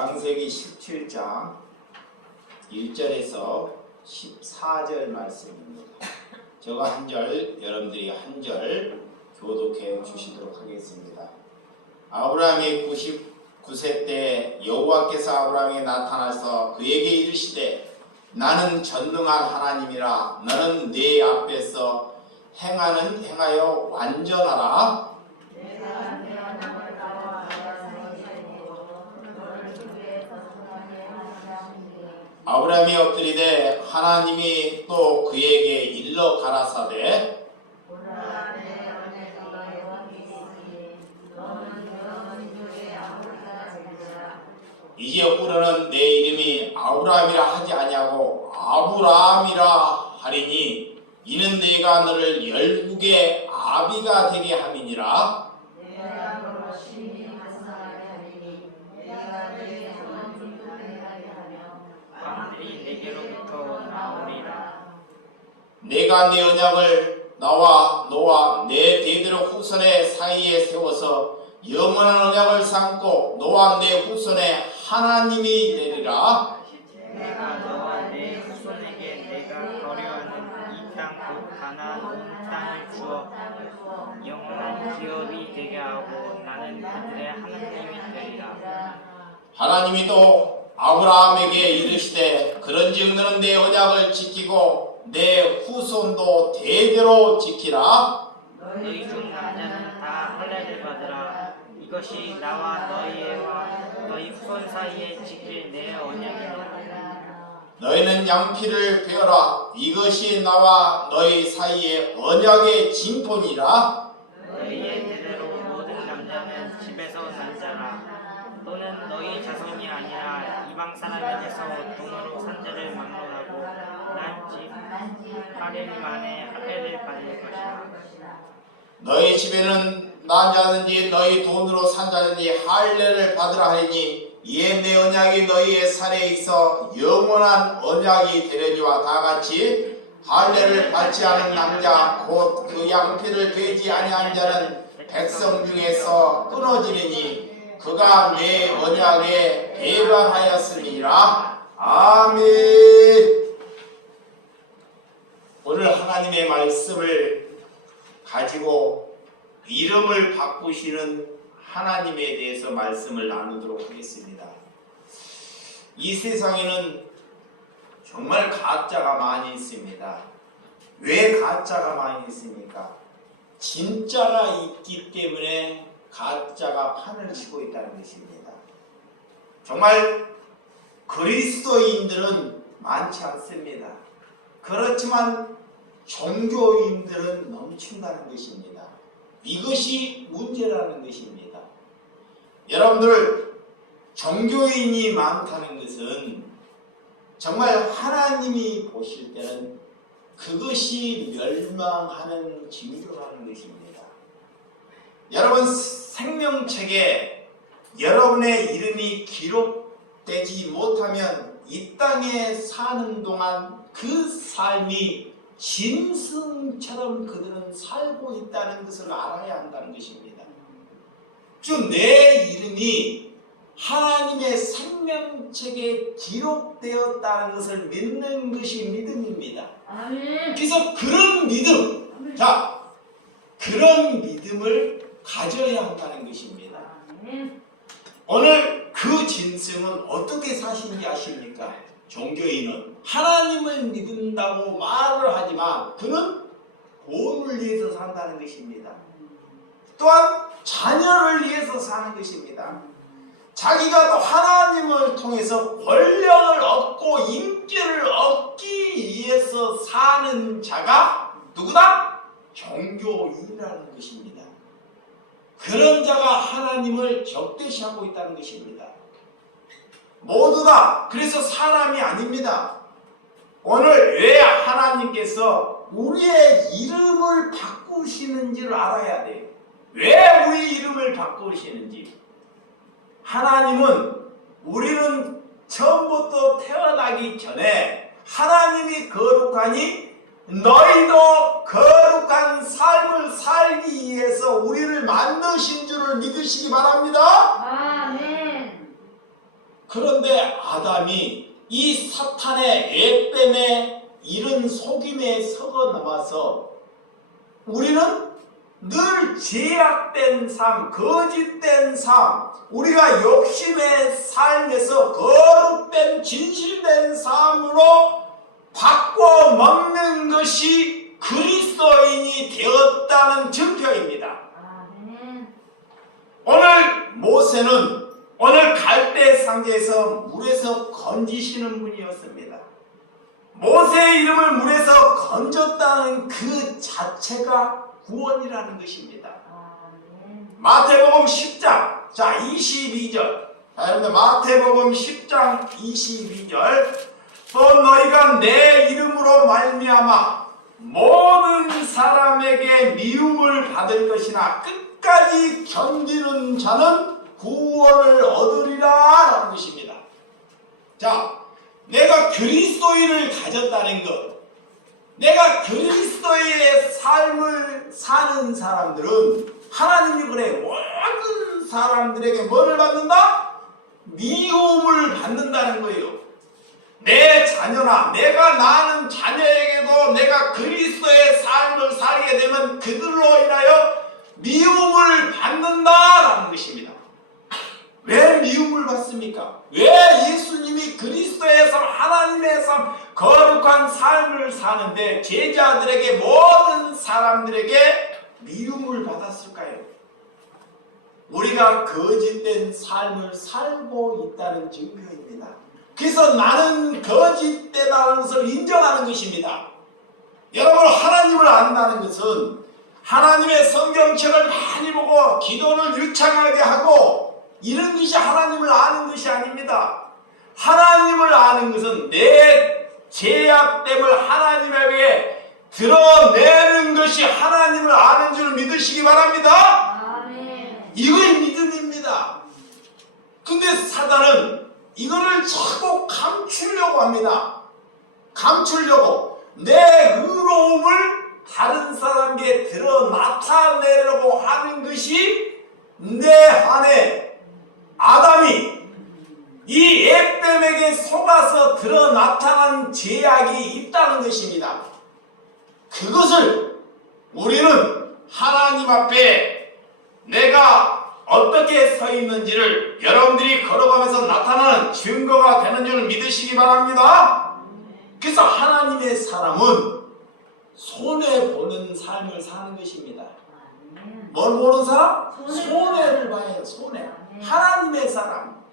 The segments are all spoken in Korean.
창세기 17장 1절에서 14절 말씀입니다. 제가 한 절, 여러분들이 한 절 교독해 주시도록 하겠습니다. 아브라함이 99세 때 여호와께서 아브라함에게 나타나서 그에게 이르시되 나는 전능한 하나님이라 너는 내 앞에서 행하여 완전하라. 아브라함이 엎드리되 하나님이 또 그에게 일러 가라사대 이제 후로는 내 이름이 아브라함이라 하지 아니하고 아브라함이라 하리니 이는 내가 너를 열국의 아비가 되게 함이니라. 내가 내 언약을 너와 내 대대로 후손의 사이에 세워서 영원한 언약을 삼고 너와 내 후손의 하나님이 되리라. 내가 너와 내 후손에게 내가 거류하는 이 땅 곧 가나안 온 땅을 주어 영원한 기업이 되게 하고 나는 그들의 하나님이 되리라. 하나님이 또 아브라함에게 이르시되 그런즉 너는 내 언약을 지키고 내 후손도 대대로 지키라. 너희 중 남자는 다 할례를 받으라. 이것이 나와 너희 후손 사이에 지킬 내 언약이니라. 너희는 양피를 베어라. 이것이 나와 너희 사이에 언약의 징표니라. 너희의 대대로 모든 남자는 집에서 난 자라. 또는 너희 자손이 아니라 이방 사람에게서 돈으로 산자를 막론하고 난집 8일 만에 할례를 받을 것이라. 너희 집에는 난 자든지 너희 돈으로 산 자든지 할례를 받으라 하니 이에 내 언약이 너희의 살에 있어 영원한 언약이 되려니와 다같이 할례를 받지 않은 남자 곧 그 양피를 베지 아니한 자는 백성 중에서 끊어지리니 그가 내 언약에 배반하였음이라. 아멘. 오늘 하나님의 말씀을 가지고 이름을 바꾸시는 하나님에 대해서 말씀을 나누도록 하겠습니다. 이 세상에는 정말 가짜가 많이 있습니다. 왜 가짜가 많이 있습니까? 진짜가 있기 때문에 가짜가 판을 치고 있다는 것입니다. 정말 그리스도인들은 많지 않습니다. 그렇지만 종교인들은 넘친다는 것입니다. 이것이 문제라는 것입니다. 여러분들, 종교인이 많다는 것은 정말 하나님이 보실 때는 그것이 멸망하는 징조라는 것입니다. 여러분 생명책에 여러분의 이름이 기록되지 못하면 이 땅에 사는 동안 그 삶이 짐승처럼 그들은 살고 있다는 것을 알아야 한다는 것입니다. 즉 내 이름이 하나님의 생명책에 기록되었다는 것을 믿는 것이 믿음입니다. 그래서 그런 믿음, 그런 믿음을 가져야 한다는 것입니다. 오늘 그 짐승은 어떻게 사시는지 아십니까? 종교인은 하나님을 믿는다고 말을 하지만 그는 돈을 위해서 산다는 것입니다. 또한 자녀를 위해서 사는 것입니다. 자기가 또 하나님을 통해서 권력을 얻고 인기를 얻기 위해서 사는 자가 누구다? 종교인이라는 것입니다. 그런 자가 하나님을 적대시하고 있다는 것입니다. 모두 다 그래서 사람이 아닙니다. 오늘 왜 하나님께서 우리의 이름을 바꾸시는지를 알아야 돼요. 왜 우리 이름을 바꾸시는지. 하나님은 우리는 처음부터 태어나기 전에 하나님이 거룩하니 너희도 거룩한 삶을 살기 위해서 우리를 만드신 줄을 믿으시기 바랍니다. 아멘. 그런데 아담이 이 사탄의 애뱀의 이런 속임에 썩어 넘어서 우리는 늘 제약된 삶, 거짓된 삶, 우리가 욕심의 삶에서 거룩된 진실된 삶으로 바꿔 먹는 것이 그리스도인이 되었다는 증표입니다. 오늘 모세는 오늘 갈대 상자에서 물에서 건지시는 분이었습니다. 모세의 이름을 물에서 건졌다는 그 자체가 구원이라는 것입니다. 마태복음 10장 22절. 여러분들 마태복음 10장 22절. 또 너희가 내 이름으로 말미암아 모든 사람에게 미움을 받을 것이나 끝까지 견디는 자는 구원을 얻으리라 라는 것입니다. 자, 내가 그리스도인을 가졌다는 것, 내가 그리스도의 삶을 사는 사람들은 하나님이 그래 모든 사람들에게 뭐를 받는다? 미움을 받는다는 거예요. 내 자녀나 내가 낳는 자녀에게도 내가 그리스도의 삶을 살게 되면 그들로 인하여 미움을 받는다라는 것입니다. 왜 미움을 받습니까? 왜 예수님이 그리스도의 삶, 하나님의 삶, 거룩한 삶을 사는데 제자들에게 모든 사람들에게 미움을 받았을까요? 우리가 거짓된 삶을 살고 있다는 증거입니다. 그래서 나는 거짓되다는 것을 인정하는 것입니다. 여러분, 하나님을 안다는 것은 하나님의 성경책을 많이 보고 기도를 유창하게 하고 이런 것이 하나님을 아는 것이 아닙니다. 하나님을 아는 것은 내 죄악됨을 하나님에게 드러내는 것이 하나님을 아는 줄 믿으시기 바랍니다. 아멘. 이것이 믿음입니다. 근데 사단은 이거를 자꾸 감추려고 합니다. 감추려고 내 의로움을 다른 사람에게 드러 나타내려고 하는 것이 내 안에 아담이 이 애뱀에게 속아서 드러 나타난 죄악이 있다는 것입니다. 그것을 우리는 하나님 앞에 내가 어떻게 서 있는지를 여러분들이 걸어가면서 나타나는 증거가 되는 줄 믿으시기 바랍니다. 그래서 하나님의 사람은 손해보는 삶을 사는 것입니다. 뭘 보는 사람? 손해를 봐요. 손해. 하나님의 사람.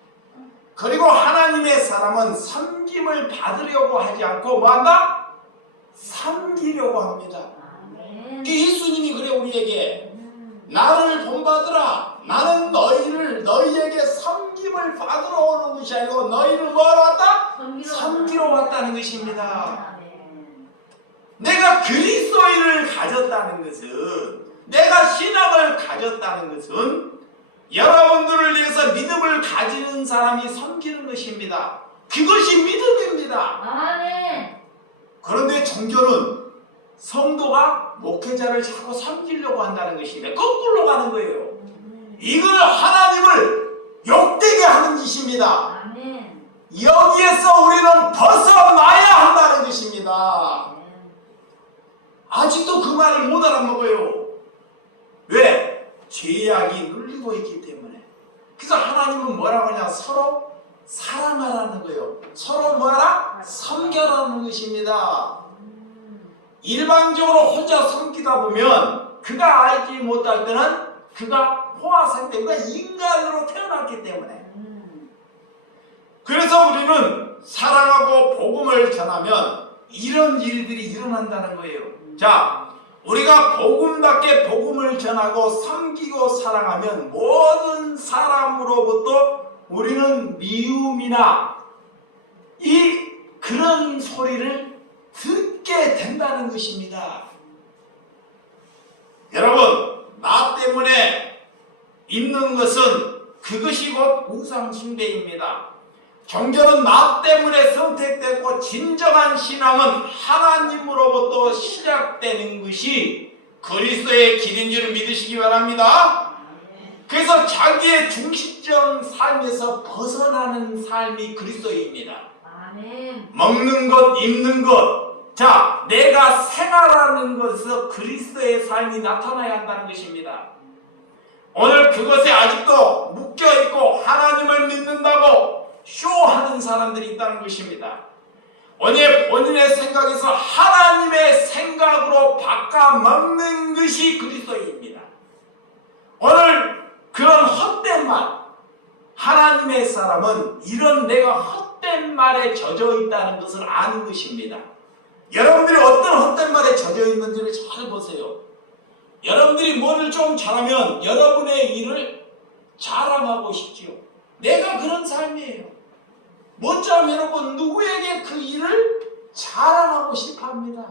그리고 하나님의 사람은 섬김을 받으려고 하지 않고 뭐한다? 섬기려고 합니다. 예수님이 그래 우리에게 나를 본받으라. 나는 너희에게 섬김을 받으러 오는 것이 아니고 너희를 뭐하러 왔다? 섬기러 왔다는 것입니다. 내가 그리스도인을 가졌다는 것은, 내가 신앙을 가졌다는 것은 여러분들을 위해서 믿음을 가지는 사람이 섬기는 것입니다. 그것이 믿음입니다. 아멘. 그런데 종교는 성도가 목회자를 자꾸 섬기려고 한다는 것입니다. 거꾸로 가는 거예요. 이걸 하나님을 욕되게 하는 짓입니다. 아멘. 여기에서 우리는 벗어나야 한다는 것입니다. 아직도 그 말을 못 알아먹어요. 왜? 죄악이 눌리고 있기 때문에. 그래서 하나님은 뭐라고 하냐? 서로 사랑하라는 거예요. 서로 뭐하라? 섬겨라는 것입니다. 일반적으로 혼자 섬기다 보면 그가 알지 못할 때는 그가 포화상 때문에 인간으로 태어났기 때문에. 그래서 우리는 사랑하고 복음을 전하면 이런 일들이 일어난다는 거예요. 자, 우리가 복음답게 복음을 전하고 섬기고 사랑하면 모든 사람으로부터 우리는 미움이나 그런 소리를 듣게 된다는 것입니다. 여러분, 나 때문에 있는 것은 그것이 곧 우상숭배입니다. 종교는 나 때문에 선택되고 진정한 신앙은 하나님으로부터 시작되는 것이 그리스도의 길인 줄 믿으시기 바랍니다. 그래서 자기의 중심적 삶에서 벗어나는 삶이 그리스도입니다. 아멘. 먹는 것, 입는 것. 자, 내가 생활하는 것에서 그리스도의 삶이 나타나야 한다는 것입니다. 오늘 그것에 아직도 묶여있고 하나님을 믿는다고 쇼하는 사람들이 있다는 것입니다. 오늘 본인의 생각에서 하나님의 생각으로 바꿔먹는 것이 그리스도입니다. 오늘 그런 헛된 말, 하나님의 사람은 이런 내가 헛된 말에 젖어 있다는 것을 아는 것입니다. 여러분들이 어떤 헛된 말에 젖어 있는지를 잘 보세요. 여러분들이 뭐를 좀 잘하면 여러분의 일을 자랑하고 싶지요. 내가 그런 삶이에요. 못잠 해놓고 누구에게 그 일을 자랑하고 싶어 합니다.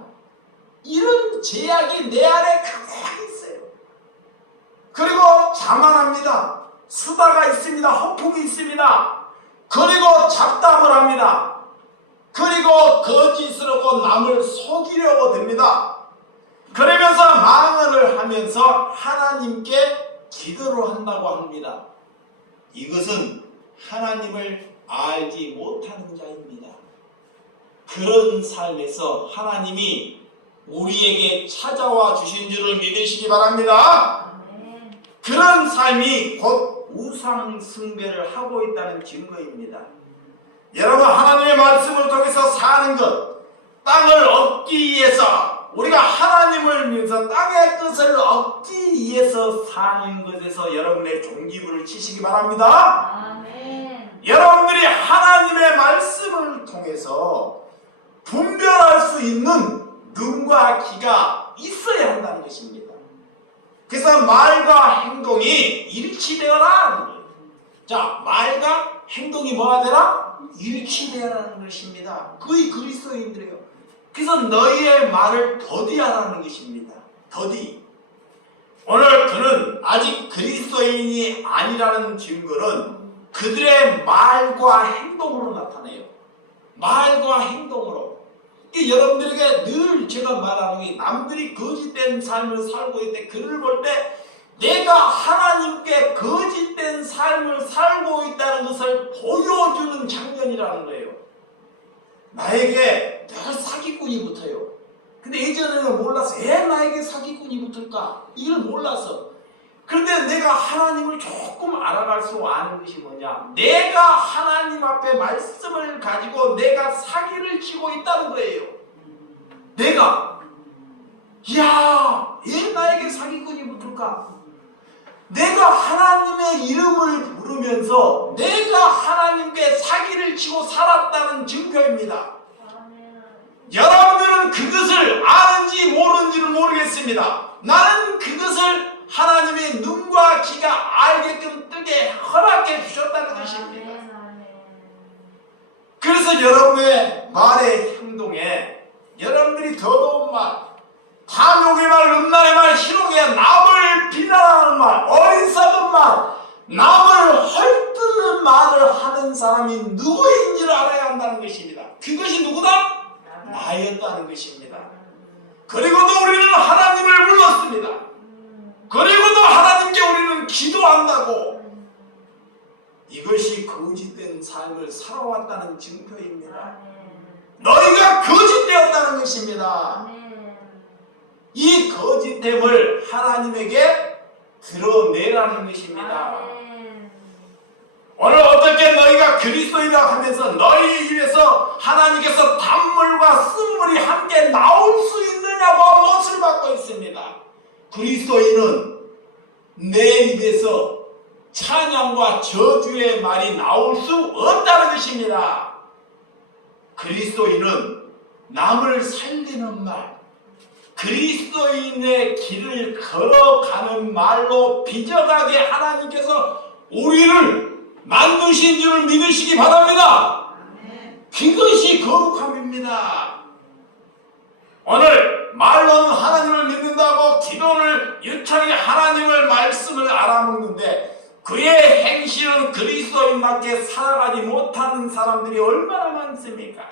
이런 제약이 내 안에 가득 있어요. 그리고 자만합니다. 수다가 있습니다. 허풍이 있습니다. 그리고 잡담을 합니다. 그리고 거짓스럽고 남을 속이려고 듭니다. 그러면서 망언을 하면서 하나님께 기도를 한다고 합니다. 이것은 하나님을 알지 못하는 자입니다. 그런 삶에서 하나님이 우리에게 찾아와 주신 줄을 믿으시기 바랍니다. 그런 삶이 곧 우상 숭배를 하고 있다는 증거입니다. 여러분, 하나님의 말씀을 통해서 사는 것, 땅을 얻기 위해서 우리가 하나님을 믿어서 땅의 뜻을 얻기 위해서 사는 것에서 여러분의 종기부를 치시기 바랍니다. 아멘. 여러분들이 하나님의 말씀을 통해서 분별할 수 있는 눈과 귀가 있어야 한다는 것입니다. 그래서 말과 행동이 일치되어라 하는 거예요. 자, 말과 행동이 뭐가 되라? 일치되어라는 것입니다. 그의 그리스도인들이에요. 그래서 너희의 말을 더디하라는 것입니다. 더디. 오늘 그는 아직 그리스도인이 아니라는 증거는 그들의 말과 행동으로 나타나요. 말과 행동으로. 여러분들에게 늘 제가 말하는 게 남들이 거짓된 삶을 살고 있을 때 그를 볼 때 내가 하나님께 거짓된 삶을 살고 있다는 것을 보여주는 장면이라는 거예요. 나에게 늘 사기꾼이 붙어요. 근데 예전에는 몰라서 왜 나에게 사기꾼이 붙을까? 이걸 몰라서. 그런데 내가 하나님을 조금 알아갈 수 아는 것이 뭐냐? 내가 하나님 앞에 말씀을 가지고 내가 사기를 치고 있다는 거예요. 내가 왜 나에게 사기꾼이 붙을까? 내가 하나님의 이름을 부르면서 내가 하나님께 사기를 치고 살았다는 증거입니다. 여러분들은 그것을 아는지 모르는지는 모르겠습니다. 나는 그것을 하나님의 눈과 귀가 알게끔 뜨게 허락해 주셨다는 것입니다. 그래서 여러분의 말의 행동에 여러분들이 더더운 말, 탐욕의 말, 음란의 말, 희롱의 남을 비난하는 말, 어리석은 말, 남을 헐뜯는 말을 하는 사람이 누구인지를 알아야 한다는 것입니다. 그것이 누구다? 나였다는 것입니다. 그리고도 우리는 하나님을 불렀습니다. 그리고도 하나님께 우리는 기도한다고. 이것이 거짓된 삶을 살아왔다는 증표입니다. 너희가 거짓되었다는 것입니다. 이 거짓됨을 하나님에게 드러내라는 것입니다. 오늘 어떻게 너희가 그리스도이다 하면서 너희 입에서 하나님께서 단물과 쓴물이 함께 나올 수 있느냐고 못을 받고 있습니다. 그리스도인은 내 입에서 찬양과 저주의 말이 나올 수 없다는 것입니다. 그리스도인은 남을 살리는 말, 그리스도인의 길을 걸어가는 말로 빚어가게 하나님께서 우리를 만드신 줄을 믿으시기 바랍니다. 그것이 거룩함입니다. 오늘 말로는 하나님을 믿는다고 기도를 유창히 하나님을 말씀을 알아먹는데 그의 행실은 그리스도인밖에 살아가지 못하는 사람들이 얼마나 많습니까?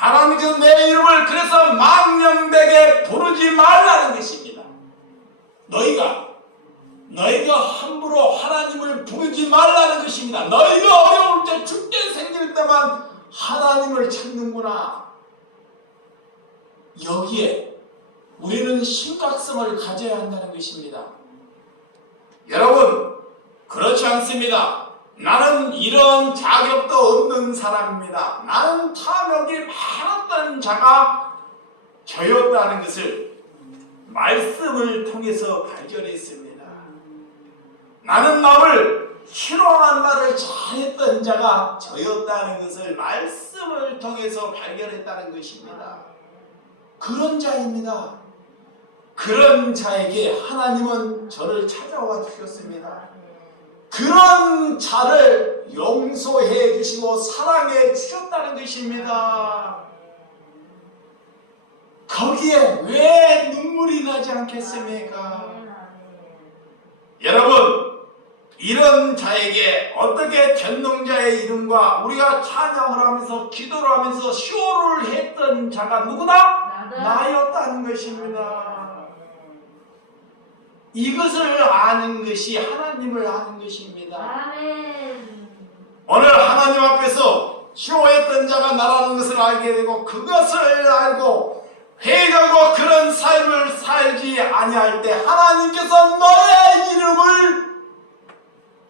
하나님께서 내 이름을 그래서 망령되게 부르지 말라는 것입니다. 너희가 너희가 함부로 하나님을 부르지 말라는 것입니다. 너희가 어려울 때, 죽게 생길 때만 하나님을 찾는구나. 여기에 우리는 심각성을 가져야 한다는 것입니다. 여러분, 그렇지 않습니다. 나는 이런 자격도 없는 사람입니다. 나는 탐욕이 많았던 자가 저였다는 것을 말씀을 통해서 발견했습니다. 나는 남을 희롱한 말을 잘했던 자가 저였다는 것을 말씀을 통해서 발견했다는 것입니다. 그런 자입니다. 그런 자에게 하나님은 저를 찾아와 주셨습니다. 그런 자를 용서해 주시고 사랑해 주셨다는 것입니다. 거기에 왜 눈물이 나지 않겠습니까? 여러분, 이런 자에게 어떻게 전능자의 이름과 우리가 찬양을 하면서 기도를 하면서 쇼를 했던 자가 누구다? 나였다는 것입니다. 이것을 아는 것이 하나님을 아는 것입니다. 오늘 하나님 앞에서 쇼했던 자가 나라는 것을 알게 되고 그것을 알고 회개하고 그런 삶을 살지 아니할 때 하나님께서 너의 이름을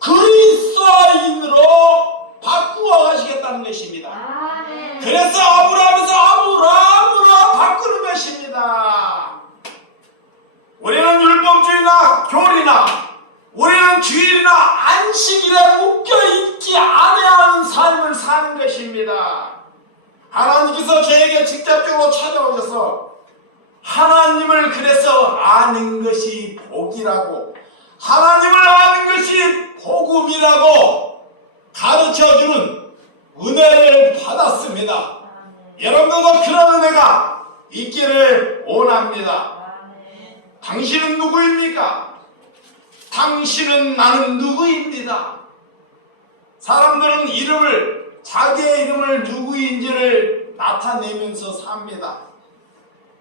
그리스도인으로 바꾸어 가시겠다는 것입니다. 그래서 아브라함에서 아브라함으로 바꾸는 것입니다. 우리는 율법주의나 교리나 우리는 주일이나 안식일에 묶여있지 않아야 삶을 사는 것입니다. 하나님께서 저에게 직접적으로 찾아오셔서 하나님을 그래서 아는 것이 복이라고, 하나님을 아는 것이 복음이라고 가르쳐주는 은혜를 받았습니다. 여러분들도 그런 은혜가 있기를 원합니다. 당신은 누구입니까? 당신은 나는 누구입니다. 사람들은 자기의 이름을 누구인지를 나타내면서 삽니다.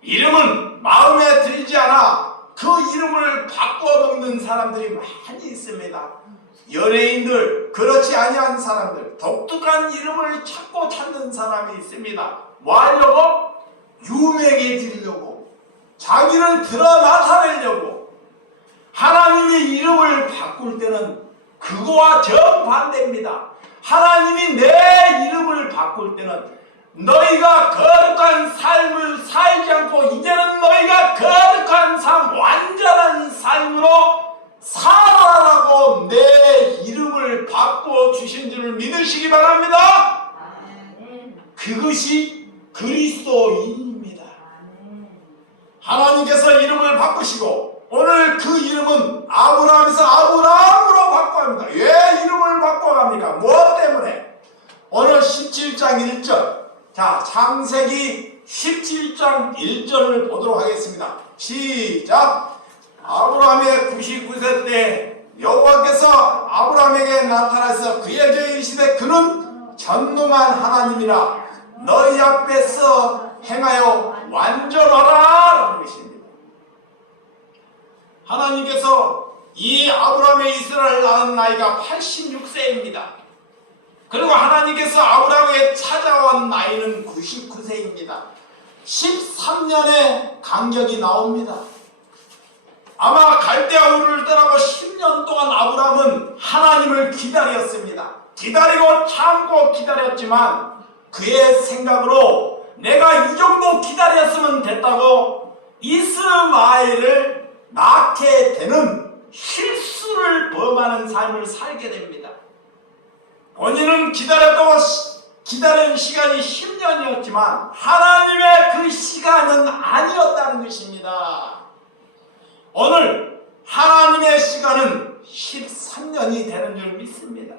이름은 마음에 들지 않아 그 이름을 바꿔먹는 사람들이 많이 있습니다. 연예인들, 그렇지 아니한 사람들, 독특한 이름을 찾는 사람이 있습니다. 뭐 하려고? 유명해지려고, 자기를 드러 나타내려고. 하나님의 이름을 바꿀 때는 그거와 정반대입니다. 하나님이 내 이름을 바꿀 때는 너희가 거룩한 삶을 살지 않고 이제는 너희가 거룩한 삶, 완전한 삶으로 살아라고 내 이름을 바꿔 주신 줄을 믿으시기 바랍니다. 그것이 그리스도인입니다. 하나님께서 이름을 바꾸시고 오늘 그 이름은 아브라함에서 아브라함으로 바꿔갑니다. 왜 이름을 바꿔갑니까? 무엇 때문에? 오늘 17장 1절, 자, 창세기 17장 1절을 보도록 하겠습니다. 시작. 아브라함의 99세 때 여호와께서 아브라함에게 나타나서 그에게 이르시되 그는 전능한 하나님이라 너희 앞에서 행하여 완전하라 라는 것입니다. 하나님께서 이 아브라함의 이스라엘 낳은 나이가 86세입니다. 그리고 하나님께서 아브라함에게 찾아온 나이는 99세입니다. 13년의 간격이 나옵니다. 아마 갈대아 우르를 떠나고 10년 동안 아브라함은 하나님을 기다렸습니다. 기다리고 참고 기다렸지만 그의 생각으로 내가 이 정도 기다렸으면 됐다고 이스마엘을 낳게 되는 실수를 범하는 삶을 살게 됩니다. 본인은 기다린 시간이 10년이었지만 하나님의 그 시간은 아니었다는 것입니다. 오늘 하나님의 시간은 13년이 되는 줄 믿습니다.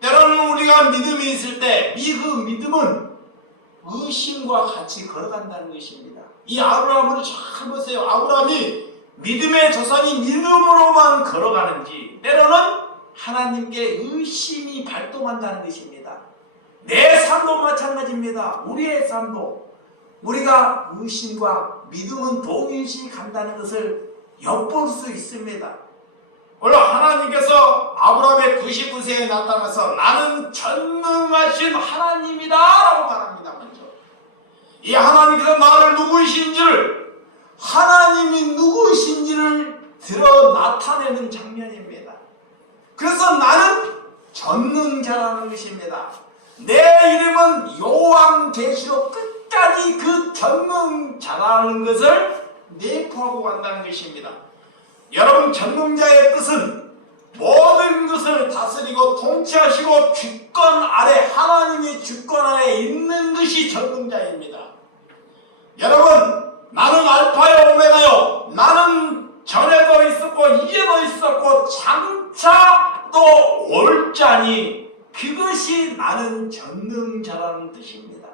때로는 우리가 믿음이 있을 때 그 믿음은 의심과 같이 걸어간다는 것입니다. 이 아브라함을 잘 보세요. 아브라함이 믿음의 조상이 믿음으로만 걸어가는지 때로는 하나님께 의심이 발동한다는 것입니다. 내 삶도 마찬가지입니다. 우리의 삶도 우리가 의심과 믿음은 동일시 간다는 것을 엿볼 수 있습니다. 원래 하나님께서 아브라함의 99세에 나타나서 나는 전능하신 하나님이다 라고 말합니다. 먼저 이 하나님께서 나를 누구이신지를, 하나님이 누구이신지를 드러 나타내는 장면입니다. 그래서 나는 전능자라는 것입니다. 내 이름은 요한계시록 끝까지 그 전능자라는 것을 내포하고 간다는 것입니다. 여러분, 전능자의 뜻은 모든 것을 다스리고 통치하시고 주권 아래, 하나님의 주권 아래 있는 것이 전능자입니다. 여러분, 나는 알파요 오메가요. 나는 전에도 있었고 이제도 있었고 장차 또 올 자니, 그것이 나는 전능자라는 뜻입니다.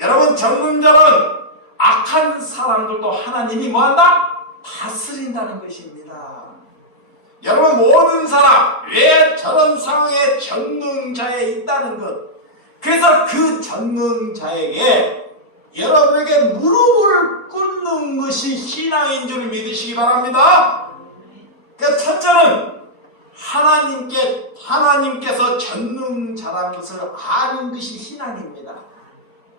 여러분, 전능자는 악한 사람들도 하나님이 뭐한다? 다스린다는 것입니다. 여러분, 모든 사람 왜 저런 상황에 전능자에 있다는 것, 그래서 그 전능자에게 여러분에게 무릎을 꿇는 것이 신앙인 줄 믿으시기 바랍니다. 그래서 첫째는 하나님께서 전능자라는 것을 아는 것이 신앙입니다.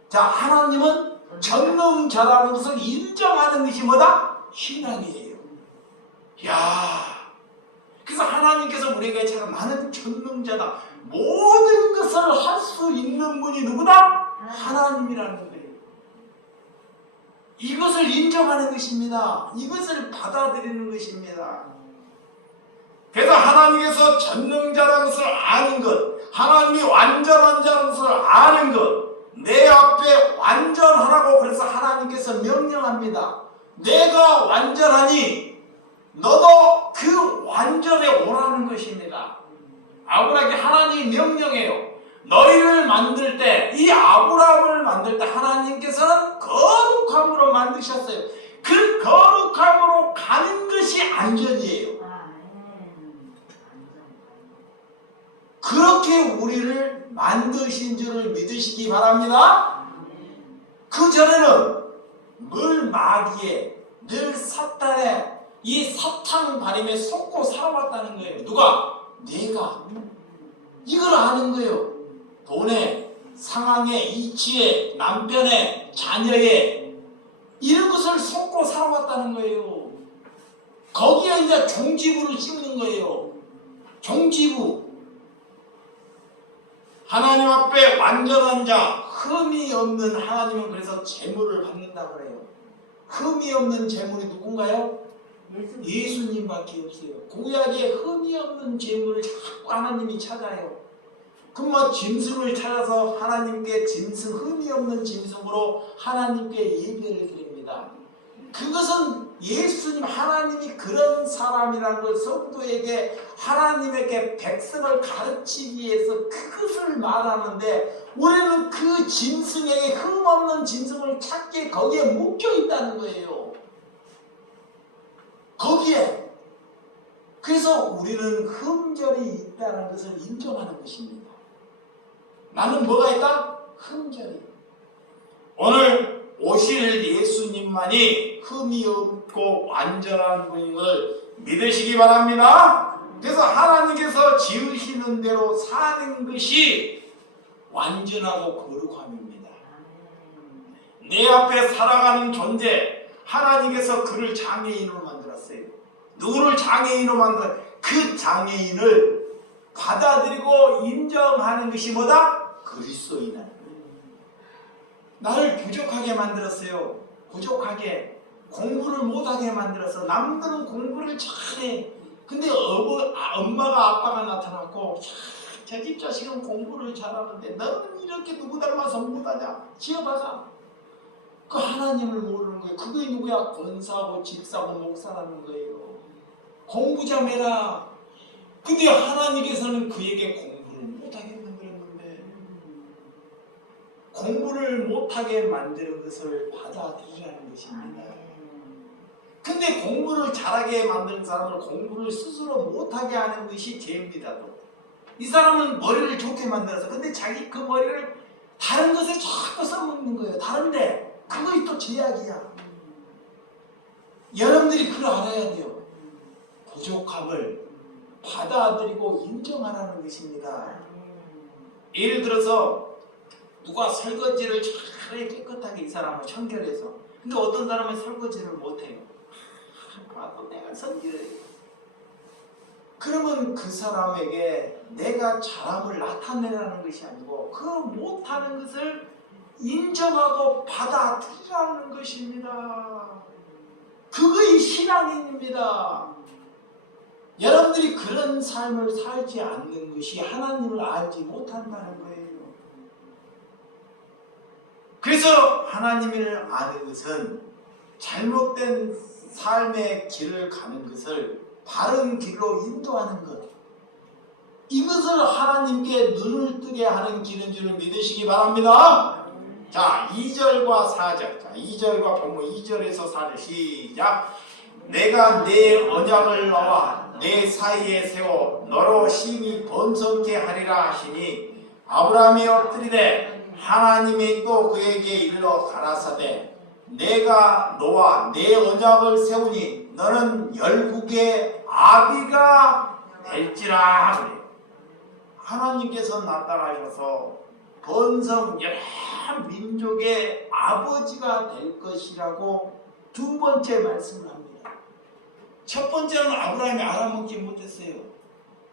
자, 하나님은 전능자라는 것을 인정하는 것이 뭐다? 신앙이에요. 야, 그래서 하나님께서 우리에게 참 나는 전능자다, 모든 것을 할 수 있는 분이 누구다? 하나님이라는 거예요. 이것을 인정하는 것입니다. 이것을 받아들이는 것입니다. 그래서 하나님께서 전능자라는 것을 아는 것, 하나님이 완전한 자라는 것을 아는 것, 내 앞에 완전하라고 그래서 하나님께서 명령합니다. 내가 완전하니 너도 그 완전에 오라는 것입니다. 아브라함에게 하나님이 명령해요. 너희를 만들 때, 이 아브라함을 만들 때 하나님께서는 거룩함으로 만드셨어요. 그 거룩함으로 가는 것이 안전이에요. 그렇게 우리를 만드신 줄을 믿으시기 바랍니다. 그 전에는 늘 마귀에, 늘 사탄의 이 사탄 바람에 속고 살아왔다는 거예요. 누가? 내가. 이걸 아는 거예요. 돈에, 상황에, 이치에, 남편에, 자녀에, 이런 것을 속고 살아왔다는 거예요. 거기에 이제 종지부를 씹는 거예요. 종지부. 하나님 앞에 완전한 자, 흠이 없는 하나님은 그래서 재물을 받는다고 그래요. 흠이 없는 재물이 누군가요? 예수님밖에 없어요. 구약에 흠이 없는 재물을 자꾸 하나님이 찾아요. 그럼 뭐 짐승을 찾아서 하나님께 짐승, 흠이 없는 짐승으로 하나님께 예배를 드립니다. 그것은 예수님, 하나님이 그런 사람이라는 걸 성도에게, 하나님에게 백성을 가르치기 위해서 그것을 말하는데, 우리는 그 짐승에게, 흠 없는 짐승을 찾기에 거기에 묶여 있다는 거예요. 거기에. 그래서 우리는 흠결이 있다는 것을 인정하는 것입니다. 나는 뭐가 있다? 흠결이. 오늘 오실 예수님만이 흠이 없고 완전한 분인 걸 믿으시기 바랍니다. 그래서 하나님께서 지으시는 대로 사는 것이 완전하고 거룩함입니다. 내 앞에 살아가는 존재, 하나님께서 그를 장애인으로 만들었어요. 누구를 장애인으로 만들었어요? 그 장애인을 받아들이고 인정하는 것이 뭐다? 그리스도인이다. 나를 부족하게 만들었어요. 부족하게. 공부를 못하게 만들어서. 남들은 공부를 잘해. 근데 엄마가 아빠가 나타났고, 저 집 자식은 공부를 잘하는데 너는 이렇게 누구 닮아서 못하냐? 지어봐라. 그 하나님을 모르는 거예요. 그게 누구야? 권사고 집사고 목사라는 거예요. 공부 좀 해라. 근데 하나님께서는 그에게 공부를 못하게 만들었는데, 공부를 못하게 만드는 것을 받아들이라는 것입니다. 근데 공부를 잘하게 만드는 사람은 공부를 스스로 못하게 하는 것이 죄입니다. 이 사람은 머리를 좋게 만들어서, 근데 자기 그 머리를 다른 것에 자꾸 써먹는 거예요. 다른데 그것이 또 죄악이야. 여러분들이 그걸 알아야 돼요. 부족함을 받아들이고 인정하라는 것입니다. 예를 들어서 누가 설거지를 잘 깨끗하게 이 사람을 청결해서, 근데 어떤 사람은 설거지를 못해요. 봐도 내가 설거지를 해요. 그러면 그 사람에게 내가 잘함을 나타내라는 것이 아니고 그 못하는 것을 인정하고 받아들이라는 것입니다. 그것이 신앙인입니다. 여러분들이 그런 삶을 살지 않는 것이 하나님을 알지 못한다는 거예요. 그래서 하나님을 아는 것은 잘못된 삶의 길을 가는 것을 바른 길로 인도하는 것, 이것을 하나님께 눈을 뜨게 하는 길인 줄 믿으시기 바랍니다. 자, 2절과 4절. 자, 2절과 본문 2절에서 4절 시작. 내가 내 언약을 너와 내 사이에 세워 너로 심히 번성케 하리라 하시니 아브라함이 엎드리되 하나님이 또 그에게 일러 가라사대 내가 너와 내 언약을 세우니 너는 열국의 아비가 될지라 그래요. 하나님께서 나타나셔서 번성 여러 민족의 아버지가 될 것이라고 두 번째 말씀을 합니다. 첫 번째는 아브라함이 알아먹지 못했어요.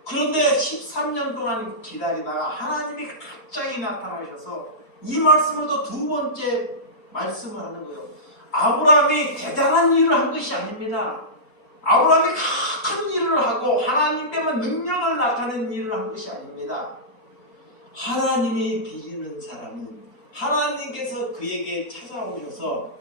그런데 13년 동안 기다리다가 하나님이 갑자기 나타나셔서 이 말씀을 또 두 번째 말씀을 하는 거예요. 아브라함이 대단한 일을 한 것이 아닙니다. 아브라함이 큰 일을 하고 하나님께만 능력을 나타내는 일을 한 것이 아닙니다. 하나님이 빚는 사람은 하나님께서 그에게 찾아오셔서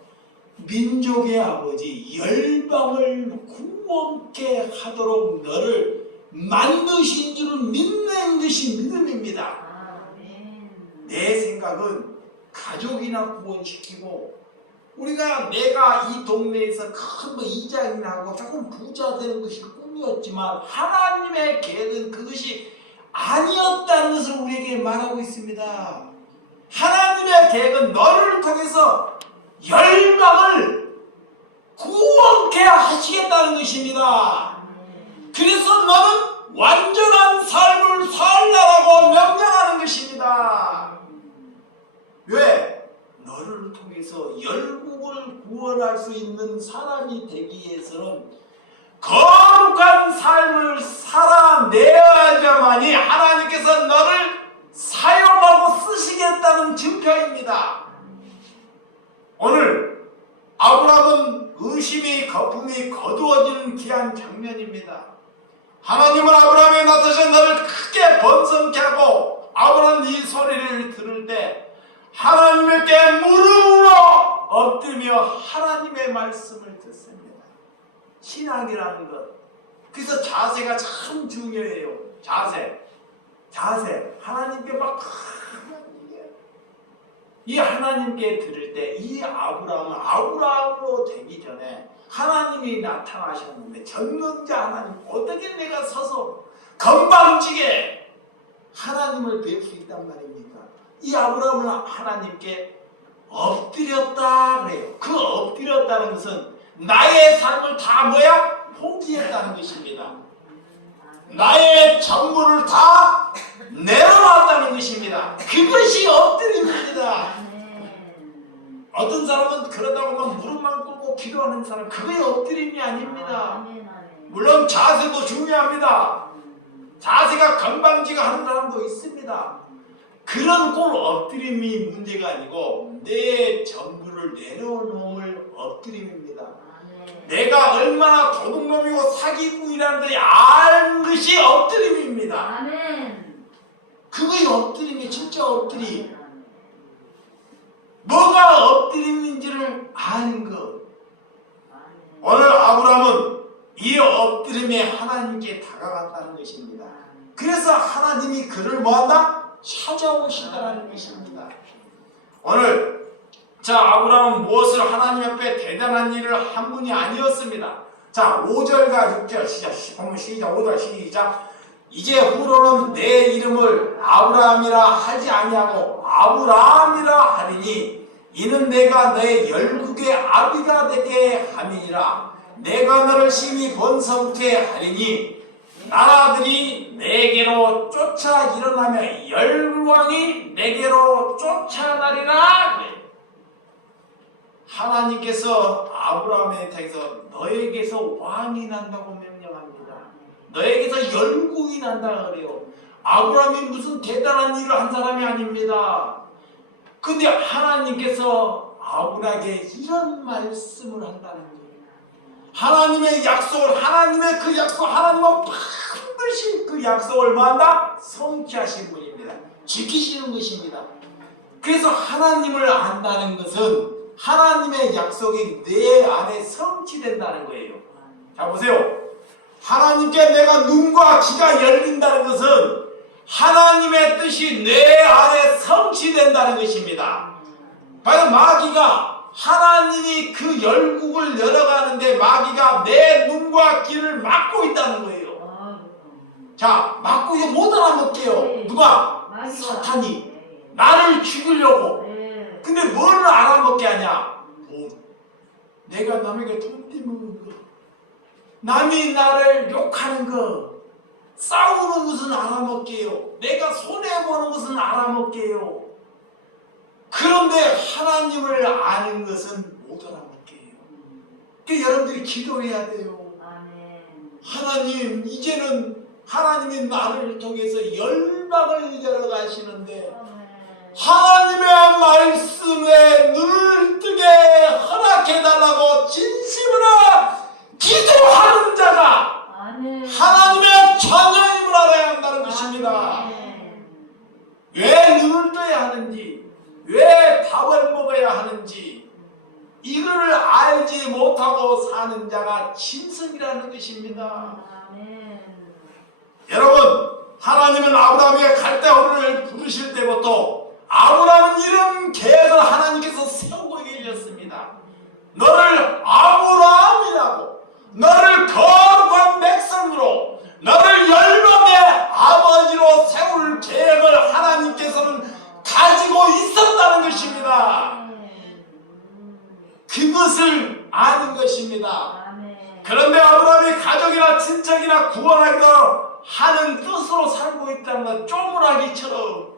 민족의 아버지 열방을 구원케 하도록 너를 만드신 줄을 믿는 것이 믿음입니다. 내 생각은 가족이나 구원시키고 내가 이 동네에서 큰 이장이나 하고 조금 부자 되는 것이 꿈이었지만 하나님의 계획은 그것이 아니었다는 것을 우리에게 말하고 있습니다. 하나님의 계획은 너를 통해서 열방을 구원케 하시겠다는 것입니다. 그래서 너는 완전한 삶을 살라고 명령하는 것입니다. 왜? 너를 통해서 열국을 구원할 수 있는 사람이 되기 위해서는 거룩한 삶을 살아내야지만이 하나님께서 너를 사용하고 쓰시겠다는 증표입니다. 오늘 아브라함은 의심이 거품이 거두어지는 귀한 장면입니다. 하나님은 아브라함에 나타나셔서 너를 크게 번성케 하고 아브라함은 이 소리를 들을 때 하나님께 무릎으로 엎드리며 하나님의 말씀을 듣습니다. 신앙이라는 것. 그래서 자세가 참 중요해요. 자세. 하나님께 막 이 하나님께 들을 때 이 아브라함은 아브라함으로 되기 전에 하나님이 나타나셨는데 전능자 하나님 어떻게 내가 서서 건방지게 하나님을 뵐 수 있단 말입니까? 이 아브라함은 하나님께 엎드렸다 그래요. 그 엎드렸다는 것은 나의 삶을 다 포기했다는 것입니다. 나의 전부를 다 내려놨다는 것입니다. 그것이 엎드림입니다. 어떤 사람은 그러다 보면 무릎만 꿇고 기도하는 사람, 그게 엎드림이 아닙니다. 물론 자세도 중요합니다. 자세가 건방지가 하는 사람도 있습니다. 그런 꼴 엎드림이 문제가 아니고 내 전부를 내려놓음을 엎드림입니다. 내가 얼마나 도둑놈이고 사기꾼이라는 것을 알 것이 엎드림입니다. 그거이 엎드림이 진짜 엎드림. 뭐가 엎드림인지를 아는 것. 오늘 아브라함은 이 엎드림에 하나님께 다가갔다는 것입니다. 그래서 하나님이 그를 뭐한다? 찾아오시다라는 것입니다. 오늘 아브라함은 무엇을 하나님 앞에 대단한 일을 한 분이 아니었습니다. 자, 5절과 6절 시작. 5절 시작. 이제 후로는 내 이름을 아브라함이라 하지 아니하고 아브라함이라 하리니 이는 내가 내 열국의 아비가 되게 함이니라. 내가 너를 심히 번성케 하리니 나라들이 내게로 쫓아 일어나며 열왕이 내게로 쫓아나리라. 그래. 하나님께서 아브라함에 대해서 너에게서 왕이 난다고 명령합니다. 너에게서 열국이 난다 그래요. 아브라함이 무슨 대단한 일을 한 사람이 아닙니다. 근데 하나님께서 아브라함에게 이런 말씀을 한다는 거예요. 하나님의 약속을, 하나님의 그 약속, 하나님은 반드시 그 약속을 뭐한다? 성취하신 분입니다. 지키시는 것입니다. 그래서 하나님을 안다는 것은 하나님의 약속이 내 안에 성취된다는 거예요. 자 보세요. 하나님께 내가 눈과 귀가 열린다는 것은 하나님의 뜻이 내 안에 성취된다는 것입니다. 바로 마귀가 하나님이 그 열국을 열어가는데 마귀가 내 눈과 귀를 막고 있다는 거예요. 자, 막고 이거 못 알아먹게요. 누가? 사탄이. 나를 죽이려고. 근데 뭘 알아먹게 하냐? 내가 남에게 돈 떼먹는 거, 남이 나를 욕하는 거, 싸우는 것은 알아먹게요. 내가 손해보는 것은 알아먹게요. 그런데 하나님을 아는 것은 못 알아먹게요. 그러니까 여러분들이 기도해야 돼요. 하나님, 이제는 하나님이 나를 통해서 열방을 열어가시는데 하나님의 말씀에 눈을 뜨게 허락해달라고 진심으로 기도하는 자가 하나님의 자녀임을 알아야 한다는 것입니다. 왜 눈을 떠야 하는지, 왜 밥을 먹어야 하는지 이거를 알지 못하고 사는 자가 짐승이라는 것입니다. 여러분, 하나님은 아브라함에게 갈대아우를 부르실 때부터 아브라함은 이런 계획을 하나님께서 세우고 계셨습니다. 너를 아브라함이라고, 너를 거룩한 백성으로, 너를 열방의 아버지로 세울 계획을 하나님께서는 가지고 있었다는 것입니다. 그것을 아는 것입니다. 그런데 아브라함이 가족이나 친척이나 구원하기도 하는 뜻으로 살고 있다는 건 쪼무라기처럼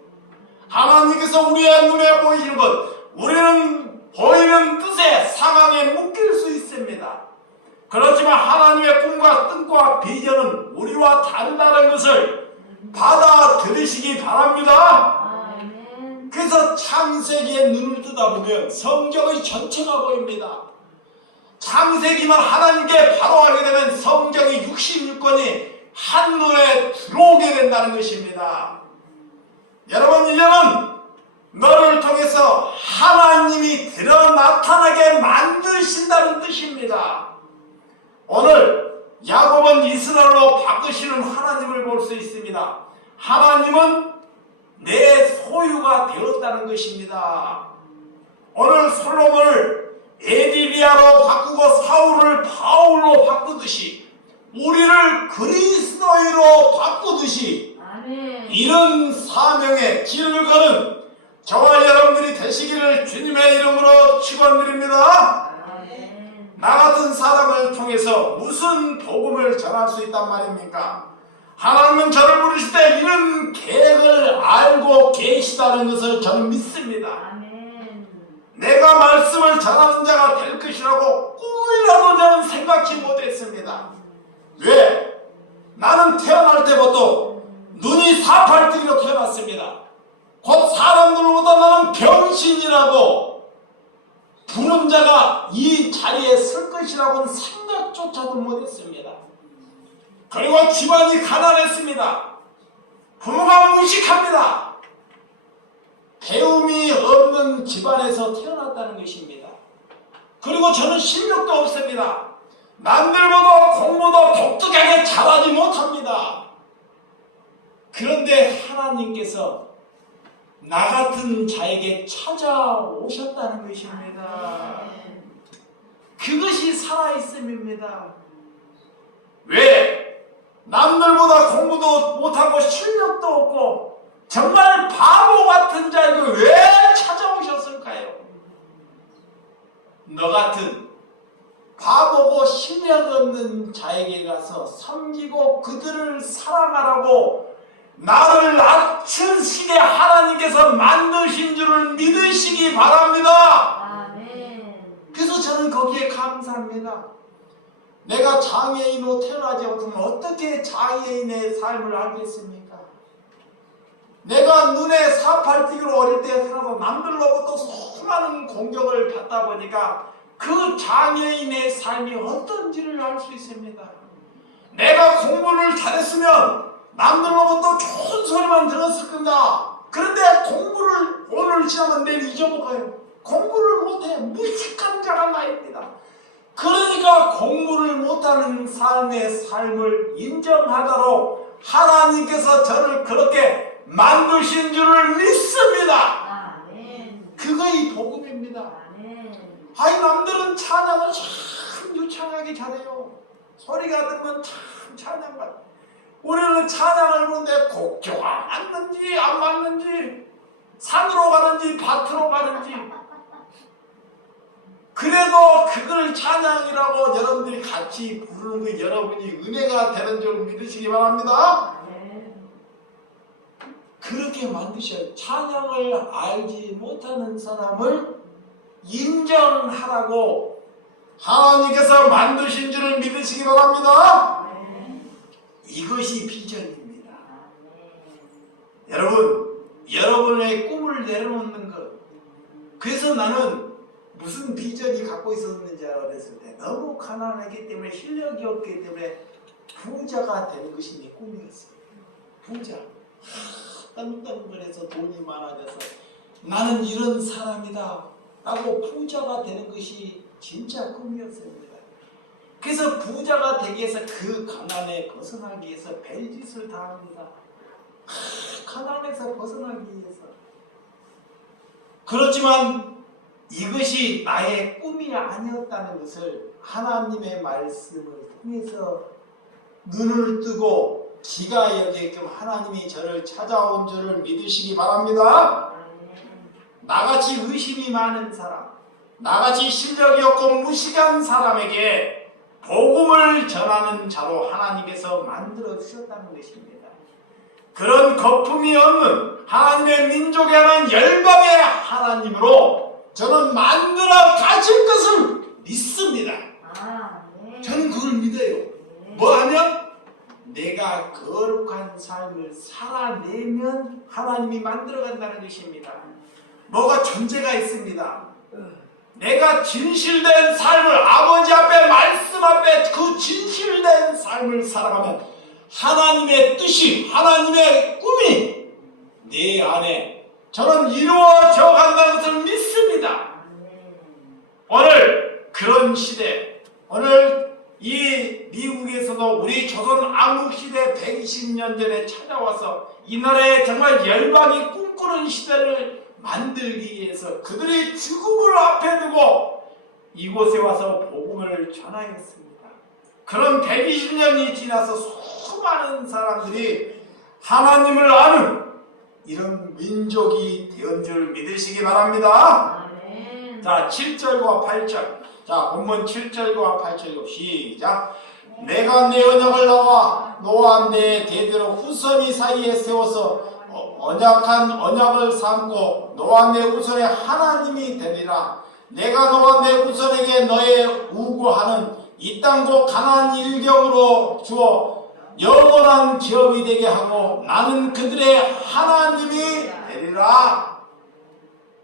하나님께서 우리의 눈에 보이는 것, 우리는 보이는 뜻의 상황에 묶일 수 있습니다. 그렇지만 하나님의 꿈과 뜻과 비전은 우리와 다르다는 것을 받아들이시기 바랍니다. 그래서 창세기에 눈을 뜨다 보면 성경의 전체가 보입니다. 창세기만 하나님께 바로 알게 되면 성경이 66권이 한눈에 들어오게 된다는 것입니다. 여러분, 이제는 너를 통해서 하나님이 드러 나타나게 만드신다는 뜻입니다. 오늘 야곱은 이스라엘로 바꾸시는 하나님을 볼 수 있습니다. 하나님은 내 소유가 되었다는 것입니다. 오늘 솔로몬을 에디리아로 바꾸고 사울을 바울로 바꾸듯이 우리를 그리스도인으로 바꾸듯이 이런 사명의 길을 가는 저와 여러분들이 되시기를 주님의 이름으로 축원드립니다. 나 같은 사람을 통해서 무슨 복음을 전할 수 있단 말입니까? 하나님은 저를 부르실 때 이런 계획을 알고 계시다는 것을 저는 믿습니다. 내가 말씀을 전하는 자가 될 것이라고 꿈이라도 저는 생각지 못했습니다. 왜? 나는 태어날 때부터 눈이 사팔뜨기로 태어났습니다. 곧 사람들보다 나는 병신이라고 부른 자가 이 자리에 설 것이라고는 생각조차도 못했습니다. 그리고 집안이 가난했습니다. 부모가 무식합니다. 배움이 없는 집안에서 태어났다는 것입니다. 그리고 저는 실력도 없습니다. 남들보다 공부도 독특하게 잘하지 못합니다. 그런데 하나님께서 나 같은 자에게 찾아오셨다는 것입니다. 그것이 살아있음입니다. 왜? 남들보다 공부도 못하고 실력도 없고 정말 바보 같은 자에게 왜 찾아오셨을까요? 너 같은 바보 나보고 실력 없는 자에게 가서 섬기고 그들을 사랑하라고 나를 낮추시게 하나님께서 만드신 줄을 믿으시기 바랍니다. 그래서 저는 거기에 감사합니다. 내가 장애인으로 태어나지 못하면 어떻게 장애인의 삶을 알겠습니까? 내가 눈에 사팔뜨기로 어릴 때 살아서 남들로부터 수많은 공격을 받다 보니까 그 장애인의 삶이 어떤지를 알 수 있습니다. 내가 공부를 잘했으면 남들로부터 좋은 소리만 들었을 건가? 그런데 공부를 오늘 지나면 내일 잊어먹어요. 공부를 못해 무식한 자가 나입니다. 그러니까 공부를 못하는 삶의 삶을 인정하도록 하나님께서 저를 그렇게 만드신 줄을 믿습니다. 그거의 복음입니다. 아이 남들은 찬양을 참 유창하게 잘해요. 소리가 들으면 참 찬양받아. 우리는 찬양을 부르는데 곡조가 맞는지 안 맞는지, 산으로 가는지 밭으로 가는지, 그래도 그걸 찬양이라고 여러분들이 같이 부르는 게 여러분이 은혜가 되는 줄 믿으시기 바랍니다. 그렇게 만드셔요. 찬양을 알지 못하는 사람을 인정하라고 하나님께서 만드신 줄을 믿으시기 바랍니다. 이것이 비전입니다. 여러분, 여러분의 꿈을 내려놓는 것. 그래서 나는 무슨 비전이 갖고 있었는지 어렸을 때 너무 가난하기 때문에 실력이 없기 때문에 부자가 되는 것이 내 꿈이었어요. 부자. 딴딴거려서 돈이 많아져서 나는 이런 사람이다 라고 부자가 되는 것이 진짜 꿈이었습니다. 그래서 부자가 되기 위해서 그 가난에 벗어나기 위해서 별짓을 다 합니다. 가난에서 벗어나기 위해서. 그렇지만 이것이 나의 꿈이 아니었다는 것을 하나님의 말씀을 통해서 눈을 뜨고 기가 여기게끔 하나님이 저를 찾아온 줄을 믿으시기 바랍니다. 나같이 의심이 많은 사람, 나같이 실력이 없고 무식한 사람에게 복음을 전하는 자로 하나님께서 만들어 주셨다는 것입니다. 그런 거품이 없는 하나님의 민족에 하는 열방의 하나님으로 저는 만들어 가실 것을 믿습니다. 저는 그걸 믿어요. 뭐 하면? 내가 거룩한 삶을 살아내면 하나님이 만들어 간다는 것입니다. 뭐가 존재가 있습니다. 내가 진실된 삶을 아버지 앞에 말씀 앞에 그 진실된 삶을 살아가면 하나님의 뜻이 하나님의 꿈이 내 안에 저는 이루어져 간다는 것을 믿습니다. 오늘 그런 시대, 오늘 이 미국에서도 우리 조선 암흑시대 120년 전에 찾아와서 이 나라에 정말 열방이 꿈꾸는 시대를 만들기 위해서 그들이 죽음을 앞에 두고 이곳에 와서 복음을 전하였습니다. 그런 120년이 지나서 수많은 사람들이 하나님을 아는 이런 민족이 된 줄 믿으시기 바랍니다. 자, 7절과 8절. 자, 본문 7절과 8절 시작. 내가 내 언약을 너와 내 대대로 후손이 사이에 세워서 언약한 언약을 삼고 너와 내 후손의 하나님이 되리라. 내가 너와 내 후손에게 너의 우고하는 이 땅도 가나안 일경으로 주어 영원한 기업이 되게 하고 나는 그들의 하나님이 되리라.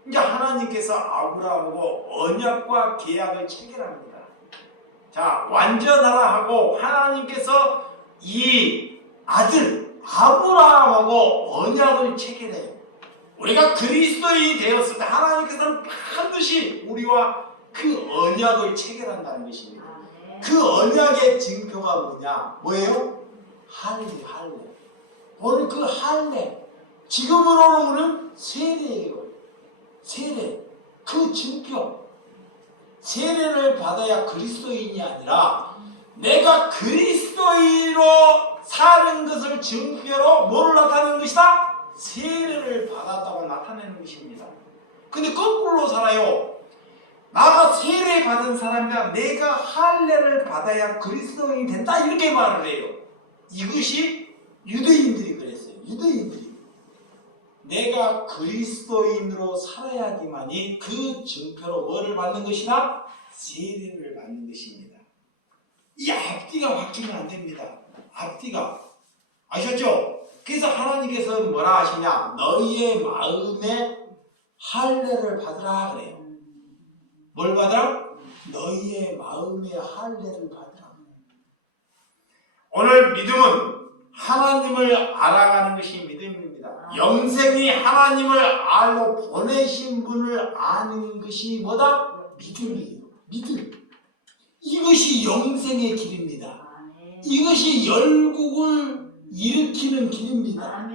이제 하나님께서 아브라함하고 언약과 계약을 체결합니다. 자, 완전하라 하고 하나님께서 이 아들 아브라함하고 언약을 체결해요. 우리가 그리스도인이 되었을 때 하나님께서는 반드시 우리와 그 언약을 체결한다는 것입니다. 그 언약의 증표가 뭐예요? 할례. 오늘 그 할례, 지금으로는 우리는 세례예요. 세례, 그 증표. 세례를 받아야 그리스도인이 아니라 내가 그리스도인으로 사는 것을 증표로 뭐를 나타내는 것이다? 세례를 받았다고 나타내는 것입니다. 근데 거꾸로 살아요. 나가 세례 받은 사람이야 내가 할례를 받아야 그리스도인이 된다 이렇게 말을 해요. 이것이 유대인들이 그랬어요. 유대인들이 내가 그리스도인으로 살아야지만이 그 증표로 뭐를 받는 것이다? 세례를 받는 것입니다. 이 앞뒤가 바뀌면 안 됩니다. 앞뒤가 아셨죠? 그래서 하나님께서 뭐라 하시냐? 너희의 마음에 할례를 받으라 그래요. 뭘 받으라? 너희의 마음에 할례를 받으라. 오늘 믿음은 하나님을 알아가는 것이 믿음입니다. 영생이 하나님을 알고 보내신 분을 아는 것이 뭐다? 믿음이에요. 믿음. 이것이 영생의 길입니다. 이것이 열국을 일으키는 길입니다.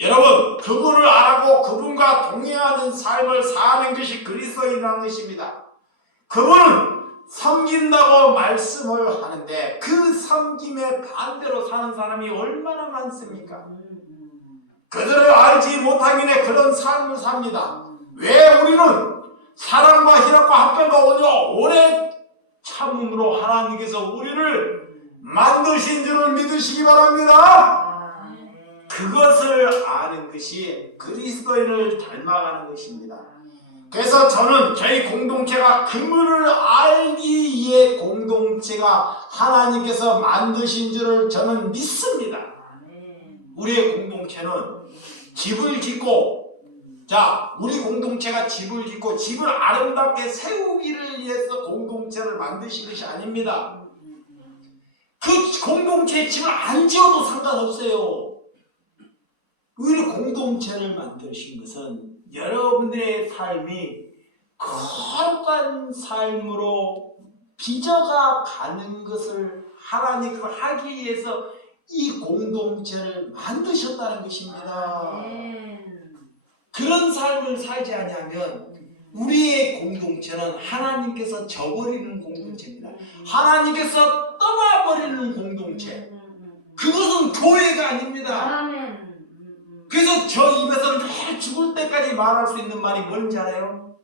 여러분, 그분을 알고 그분과 동행하는 삶을 사는 것이 그리스도인이라는 것입니다. 그분은 섬긴다고 말씀을 하는데 그 섬김에 반대로 사는 사람이 얼마나 많습니까? 그들을 알지 못하기에 그런 삶을 삽니다. 왜 우리는 사랑과 희락과 함께가 오죠? 오래 참음으로 하나님께서 우리를 만드신 줄을 믿으시기 바랍니다. 그것을 아는 것이 그리스도인을 닮아가는 것입니다. 그래서 저는 저희 공동체가 그분을 알기 위해 공동체가 하나님께서 만드신 줄을 저는 믿습니다. 우리의 공동체는 집을 짓고, 자, 우리 공동체가 집을 짓고 집을 아름답게 세우기를 위해서 공동체를 만드신 것이 아닙니다. 그 공동체의 집을 안 지어도 상관없어요. 우리 공동체를 만드신 것은 여러분들의 삶이 거룩한 삶으로 빚어가 가는 것을 하나님께서 하기 위해서 이 공동체를 만드셨다는 것입니다. 그런 삶을 살지 않으면 우리의 공동체는 하나님께서 저버리는 공동체입니다. 하나님께서 떠나버리는 공동체. 그것은 교회가 아닙니다. 그래서 저 입에서는 늘 죽을 때까지 말할 수 있는 말이 뭔지 알아요?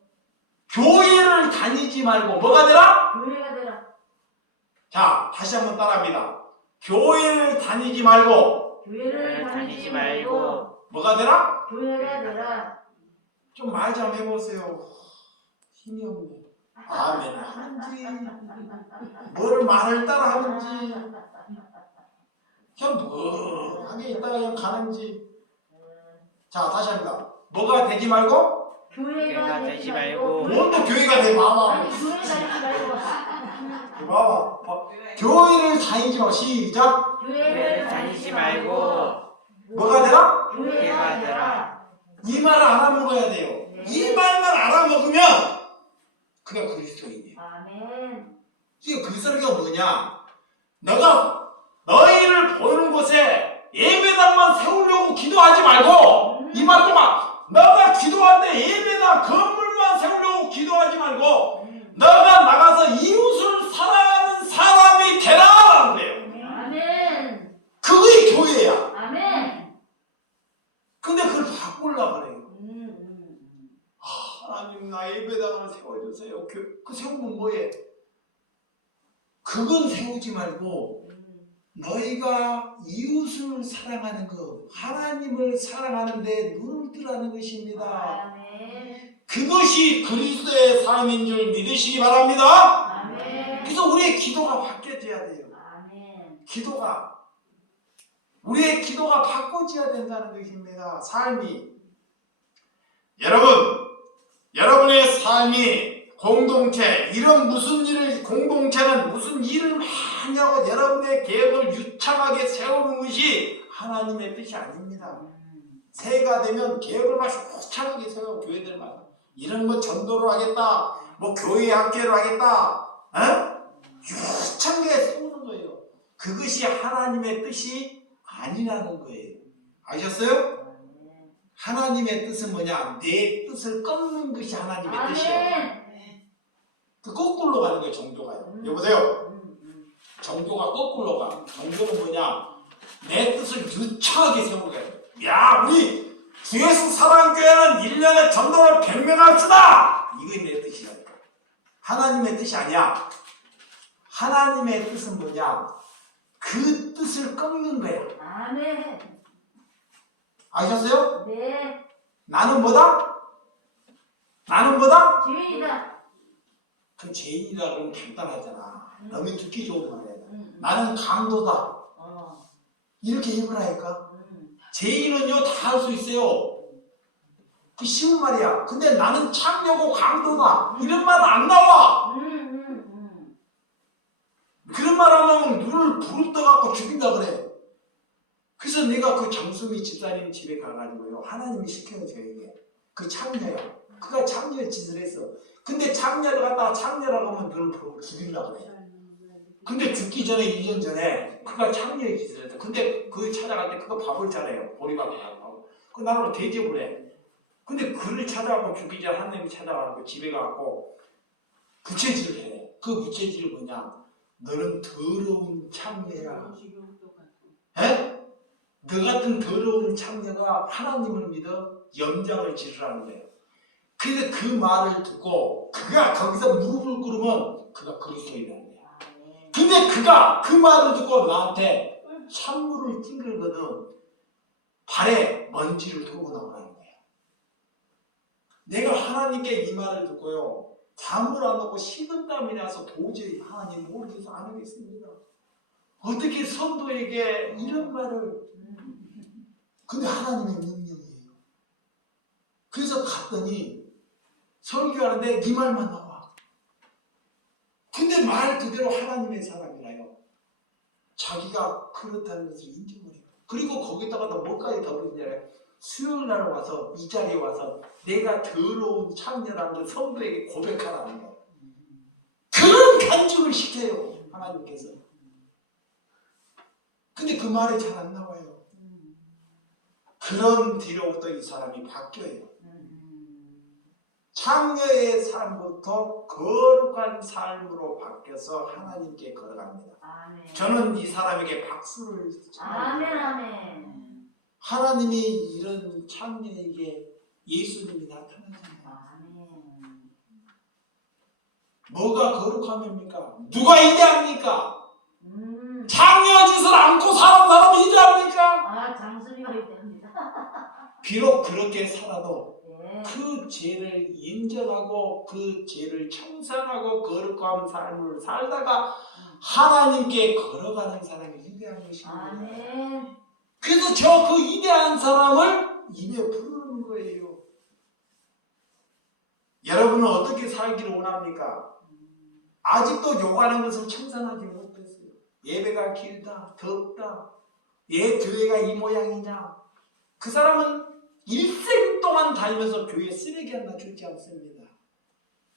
교회를 다니지 말고 뭐가 되라? 교회가 되라. 자, 다시 한번 따라합니다. 교회를 다니지 말고 교회를 다니지 말고 뭐가 되라? 교회가 되라. 좀 말 좀 해보세요. 힘이 없네. 아멘 하는지 뭘 말을 따라 하는지 그냥 뭐하게 있다가 그냥 가는지. 자, 다시 합니다. 뭐가 되지 말고? 교회가 되지 말고. 뭔또 교회가 돼? 봐봐. 아니, 교회 다니지 말고. 봐봐. 교회를 다니지 마. 시작. 교회를 다니지 말고. 뭐가 되라? 교회가 되라. 이 말을 알아먹어야 돼요. 이 말만 알아먹으면 그가 그리스도인이에요. 아멘. 이게 그리스도가 뭐냐? 내가 너희를 보이는 곳에 예배당만 세우려고 기도하지 말고, 이 말 동안 너가 기도하는데 예배당 건물만 세우려고 기도하지 말고 너가 나가서 이웃을 사랑하는 사람이 되라라는 거예요. 아멘. 그게 교회야. 아멘. 근데 그걸 바꾸려고 그래요. 하나님 나 예배당을 세워주세요. 그 세우면 뭐해? 그건 세우지 말고 너희가 이웃을 사랑하는 것, 하나님을 사랑하는데 눈을 뜨라는 것입니다. 아멘. 그것이 그리스도의 삶인 줄 믿으시기 바랍니다. 아멘. 그래서 우리의 기도가 바뀌어져야 돼요. 아멘. 우리의 기도가 바꿔져야 된다는 것입니다. 삶이. 여러분의 삶이 공동체, 이런 무슨 일을, 공동체는 무슨 일을 많이 하고 여러분의 계획을 유창하게 세우는 것이 하나님의 뜻이 아닙니다. 새해가 되면 계획을 막 유창하게 세워. 교회들만 이런 거 전도를 하겠다, 뭐 교회 학교를 하겠다, 유창하게 세우는 거예요. 그것이 하나님의 뜻이 아니라는 거예요. 아셨어요? 하나님의 뜻은 뭐냐? 내 뜻을 꺾는 것이 하나님의 뜻이에요. 그 거꾸로 가는 거예요. 종교가요. 여보세요? 종교가 거꾸로 가. 종교는 뭐냐? 내 뜻을 유창하게 세우는 거예요. 야, 우리 주 예수 사랑교회는 1년에 전도를 100명 합시다! 이게 내 뜻이라니까. 하나님의 뜻이 아니야. 하나님의 뜻은 뭐냐? 그 뜻을 꺾는 거야. 아멘. 아셨어요? 네. 나는 뭐다? 나는 뭐다? 주인이다. 그 죄인이다 그러면 간단하잖아. 너무 듣기 좋은 말이야. 나는 나는 강도다. 이렇게 해보라니까. 죄인은요 다 할 수 있어요. 그 쉬운 말이야. 근데 나는 창녀고 강도다. 이런 말은 안 나와. 그런 말 하면 눈을 부릅떠갖고 죽인다 그래. 그래서 내가 그 장수미 집사님 집에 가가지고요. 하나님이 시켜요 저에게. 그 창녀야. 그가 창녀의 짓을 했어. 근데 창녀를 갖다가 창녀라고 하면 눈을 부르고 죽이려고 그래. 근데 죽기 전에 2년 전에 그가 창녀의 짓을 했어. 근데 그 찾아갈 때 그가 밥을 잘해요. 보리밥을 하고. 그 나로 대접을 해. 근데 그를 찾아가고 죽기 전에 하나님이 찾아가고 집에 가고 부채질을 해. 그 부채질이 뭐냐? 너는 더러운 창녀야. 에? 너 같은 더러운 창녀가 하나님을 믿어 염장을 지르라는 거예요. 근데 그 말을 듣고 그가 거기서 무릎을 꿇으면 그가 그리스도인이라는 거야. 근데 그가 그 말을 듣고 나한테 찬물을 찡글거든 발에 먼지를 돌고 나오라는 거야. 내가 하나님께 이 말을 듣고요. 잠을 안 오고 식은땀이 나서 도저히 하나님 모르겠어 안 하겠습니다. 어떻게 성도에게 이런 말을. 근데 하나님의 명령이에요. 그래서 갔더니 설교하는데 네 말만 나와. 근데 말 그대로 하나님의 사람이라요. 자기가 그렇다는 것을 인정을 해요. 그리고 거기다가 또 뭐까지 더불이냐면 수요일 날 와서 이 자리에 와서 내가 더러운 창녀라는 걸 성도에게 고백하라는 거예요. 그런 간증을 시켜요 하나님께서. 근데 그 말이 잘 안 나와요. 그런 뒤로부터 이 사람이 바뀌어요. 창녀의 삶부터 거룩한 삶으로 바뀌어서 하나님께 걸어갑니다. 아멘. 저는 이 사람에게 박수를 아멘. 칩니다. 아멘. 하나님이 이런 창녀에게 예수님이 나타나잖아요. 아멘. 뭐가 거룩함입니까? 누가 이대합니까? 음. 창녀 짓을 않고 사는 사람이 이대합니까? 아, 장수리가 있답니다. 비록 그렇게 살아도 네. 그 죄를 인정하고 그 죄를 청산하고 거룩한 삶을 살다가 하나님께 걸어가는 사람이 위대한 것입니다. 아멘. 그래서 저 그 위대한 사람을 입에 부르는 거예요. 여러분은 어떻게 살기를 원합니까? 아직도 요구하는 것을 청산하지 못했어요. 예배가 길다, 덥다, 교회가 이 모양이냐. 그 사람은 일생 동안 다니면서 교회 쓰레기 하나 주지 않습니다.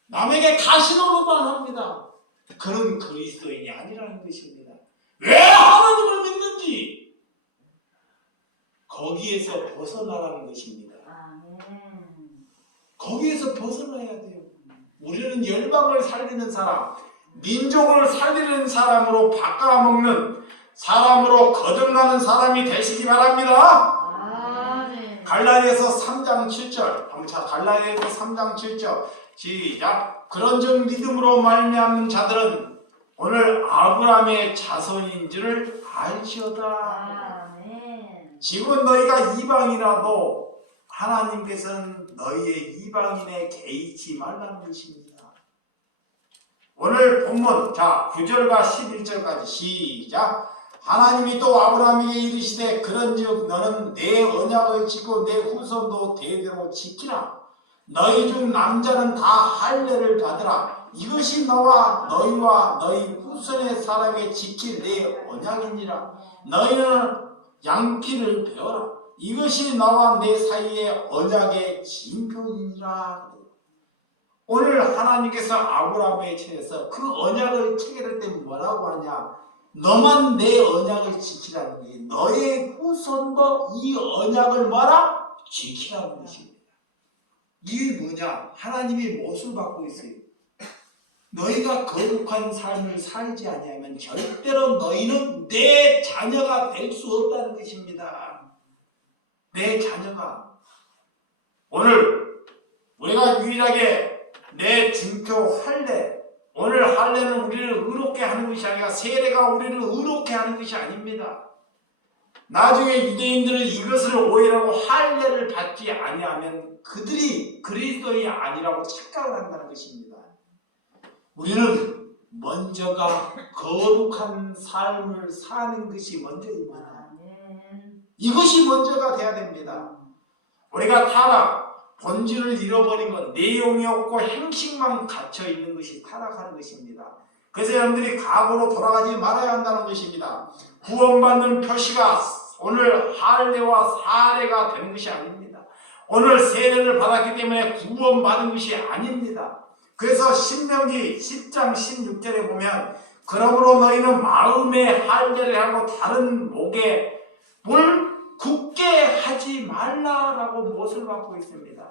남에게 가시노릇만 합니다. 그런 그리스도인이 아니라는 것입니다. 왜 하나님을 믿는지 거기에서 벗어나라는 것입니다. 아멘. 거기에서 벗어나야 돼요. 우리는 열방을 살리는 사람, 민족을 살리는 사람으로 바꿔먹는 사람으로 거듭나는 사람이 되시기 바랍니다. 아멘. 갈라디아서 3장 7절 한번 자 갈라디아서 3장 7절 시작. 그런즉 믿음으로 말미암는 자들은 오늘 아브라함의 자손인 줄을 알지어다. 아멘. 지금 너희가 이방이라도 하나님께서는 너희의 이방인에 개의치 말라는 것입니다. 오늘 본문 자 9절과 11절까지 시작. 하나님이 또 아브라함에게 이르시되 그런즉 너는 내 언약을 지키고 내 후손도 대대로 지키라. 너희 중 남자는 다 할례를 받으라. 이것이 너와 너희와 너희 후손의 사람에게 지킬 내 언약이니라. 너희는 양피를 베어라. 이것이 나와 내 사이의 언약의 징표이니라. 오늘 하나님께서 아브라함에 처해서 그 언약을 체결할 때 뭐라고 하냐? 너만 내 언약을 지키라는 거예요. 너의 후손도 이 언약을 뭐라? 지키라는 것입니다. 이게 뭐냐? 하나님이 무엇을 받고 있어요? 너희가 거룩한 삶을 살지 아니하면 절대로 너희는 내 자녀가 될 수 없다는 것입니다. 내 자녀가. 오늘 우리가 유일하게 내 증표 할례 오늘 할례는 우리를 의롭게 하는 것이 아니라 세례가 우리를 의롭게 하는 것이 아닙니다. 나중에 유대인들은 이것을 오해하고 할례를 받지 아니하면 그들이 그리스도인이 아니라고 착각을 한다는 것입니다. 우리는 먼저가 거룩한 삶을 사는 것이 먼저입니다. 이것이 먼저가 돼야 됩니다. 우리가 타락, 본질을 잃어버린 것, 내용이 없고 행식만 갇혀 있는 것이 타락하는 것입니다. 그래서 여러분들이 과거로 돌아가지 말아야 한다는 것입니다. 구원받는 표시가 오늘 할례와 사례가 되는 것이 아닙니다. 오늘 세례를 받았기 때문에 구원받은 것이 아닙니다. 그래서 신명기 10장 16절에 보면 그러므로 너희는 마음의 할례를 하고 다른 목에 물 굳게 하지 말라라고 못을 받고 있습니다.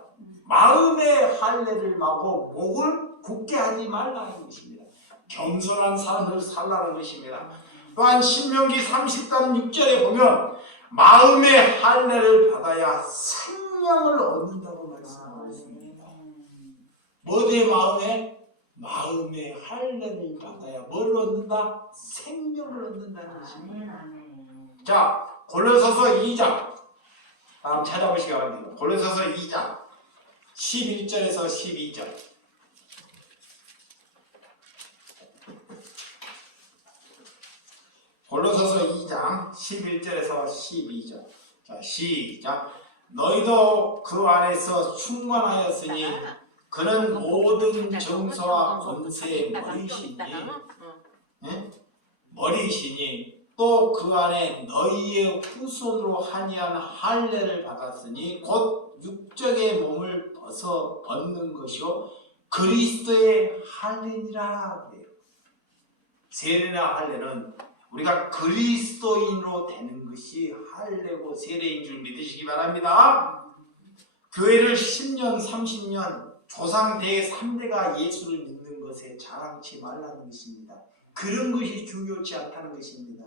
마음의 할례를 하고 목을 굳게 하지 말라는 것입니다. 겸손한 삶을 살라는 것입니다. 또한 신명기 30장 6절에 보면 마음의 할례를 받아야 생명을 얻는다고 말씀하고 있습니다. 뭐의 마음에? 마음의 할례를 받아야 뭘 얻는다? 생명을 얻는다는 것입니다. 자, 골로새서 2장 다음 찾아보시기 바랍니다. 골로새서 2장 11절에서 12절. 골로새서 2장 11절에서 12절. 자, 시작. 너희도 그 안에서 충만하였으니 그는 모든 정서와 권세의 머리시니 머리시니 또 그 안에 너희의 후손으로 한이한 할례를 받았으니 곧 육적의 몸을 벗는 것이요 그리스도의 할례니라. 세례나 할례는 우리가 그리스도인으로 되는 것이 할례고 세례인 줄 믿으시기 바랍니다. 교회를 10년 30년 조상 대3대가 예수를 믿는 것에 자랑치 말라는 것입니다. 그런 것이 중요치 않다는 것입니다.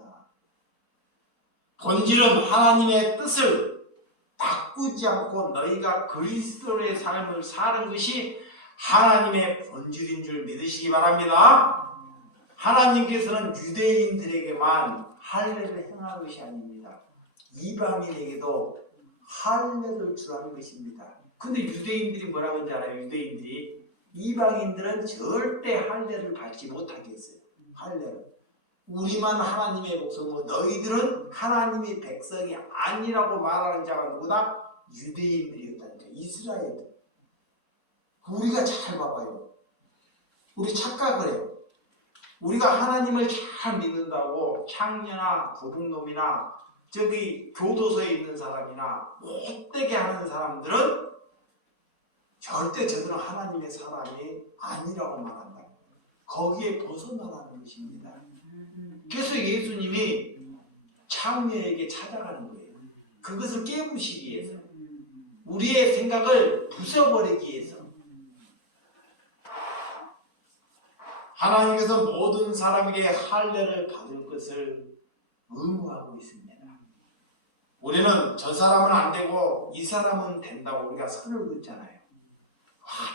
본질은 하나님의 뜻을 바꾸지 않고 너희가 그리스도의 삶을 사는 것이 하나님의 본질인 줄 믿으시기 바랍니다. 하나님께서는 유대인들에게만 할례를 행하는 것이 아닙니다. 이방인에게도 할례를 주라는 것입니다. 근데 유대인들이 뭐라고 하는지 알아요? 유대인들이 이방인들은 절대 할례를 받지 못하게 했어요. 할례를. 우리만 하나님의 백성이고 너희들은 하나님의 백성이 아니라고 말하는 자가 누구다? 유대인들이었다니까. 이스라엘들. 우리가 잘 봐봐요. 우리 착각을 해요. 우리가 하나님을 잘 믿는다고 창녀나 거북놈이나 저기 교도소에 있는 사람이나 못되게 하는 사람들은 절대 저들은 하나님의 사람이 아니라고 말한다. 거기에 벗어나라는 것입니다. 그래서 예수님이 창녀에게 찾아가는 거예요. 그것을 깨부시기 위해서, 우리의 생각을 부숴버리기 위해서. 하나님께서 모든 사람에게 할례를 받을 것을 의무하고 있습니다. 우리는 저 사람은 안 되고 이 사람은 된다고 우리가 선을 긋잖아요.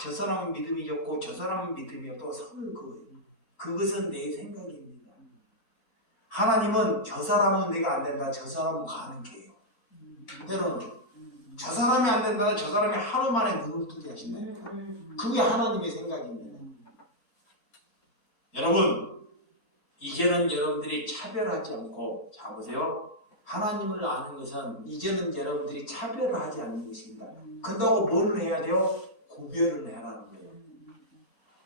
저 사람은 믿음이 좋고 저 사람은 믿음이 없다고 선을 그어요. 그것은 내 생각입니다. 하나님은 저 사람은 내가 안 된다, 저 사람은 가능해요. 때로는 저 사람이 안 된다, 저 사람이 하루 만에 눈을 뜨게 하신다니까. 그게 하나님의 생각입니다. 여러분, 이제는 여러분들이 차별하지 않고, 자 보세요. 하나님을 아는 것은 이제는 여러분들이 차별을 하지 않는 것입니다. 그런다고 뭘 해야 돼요? 구별을 해라는 거예요.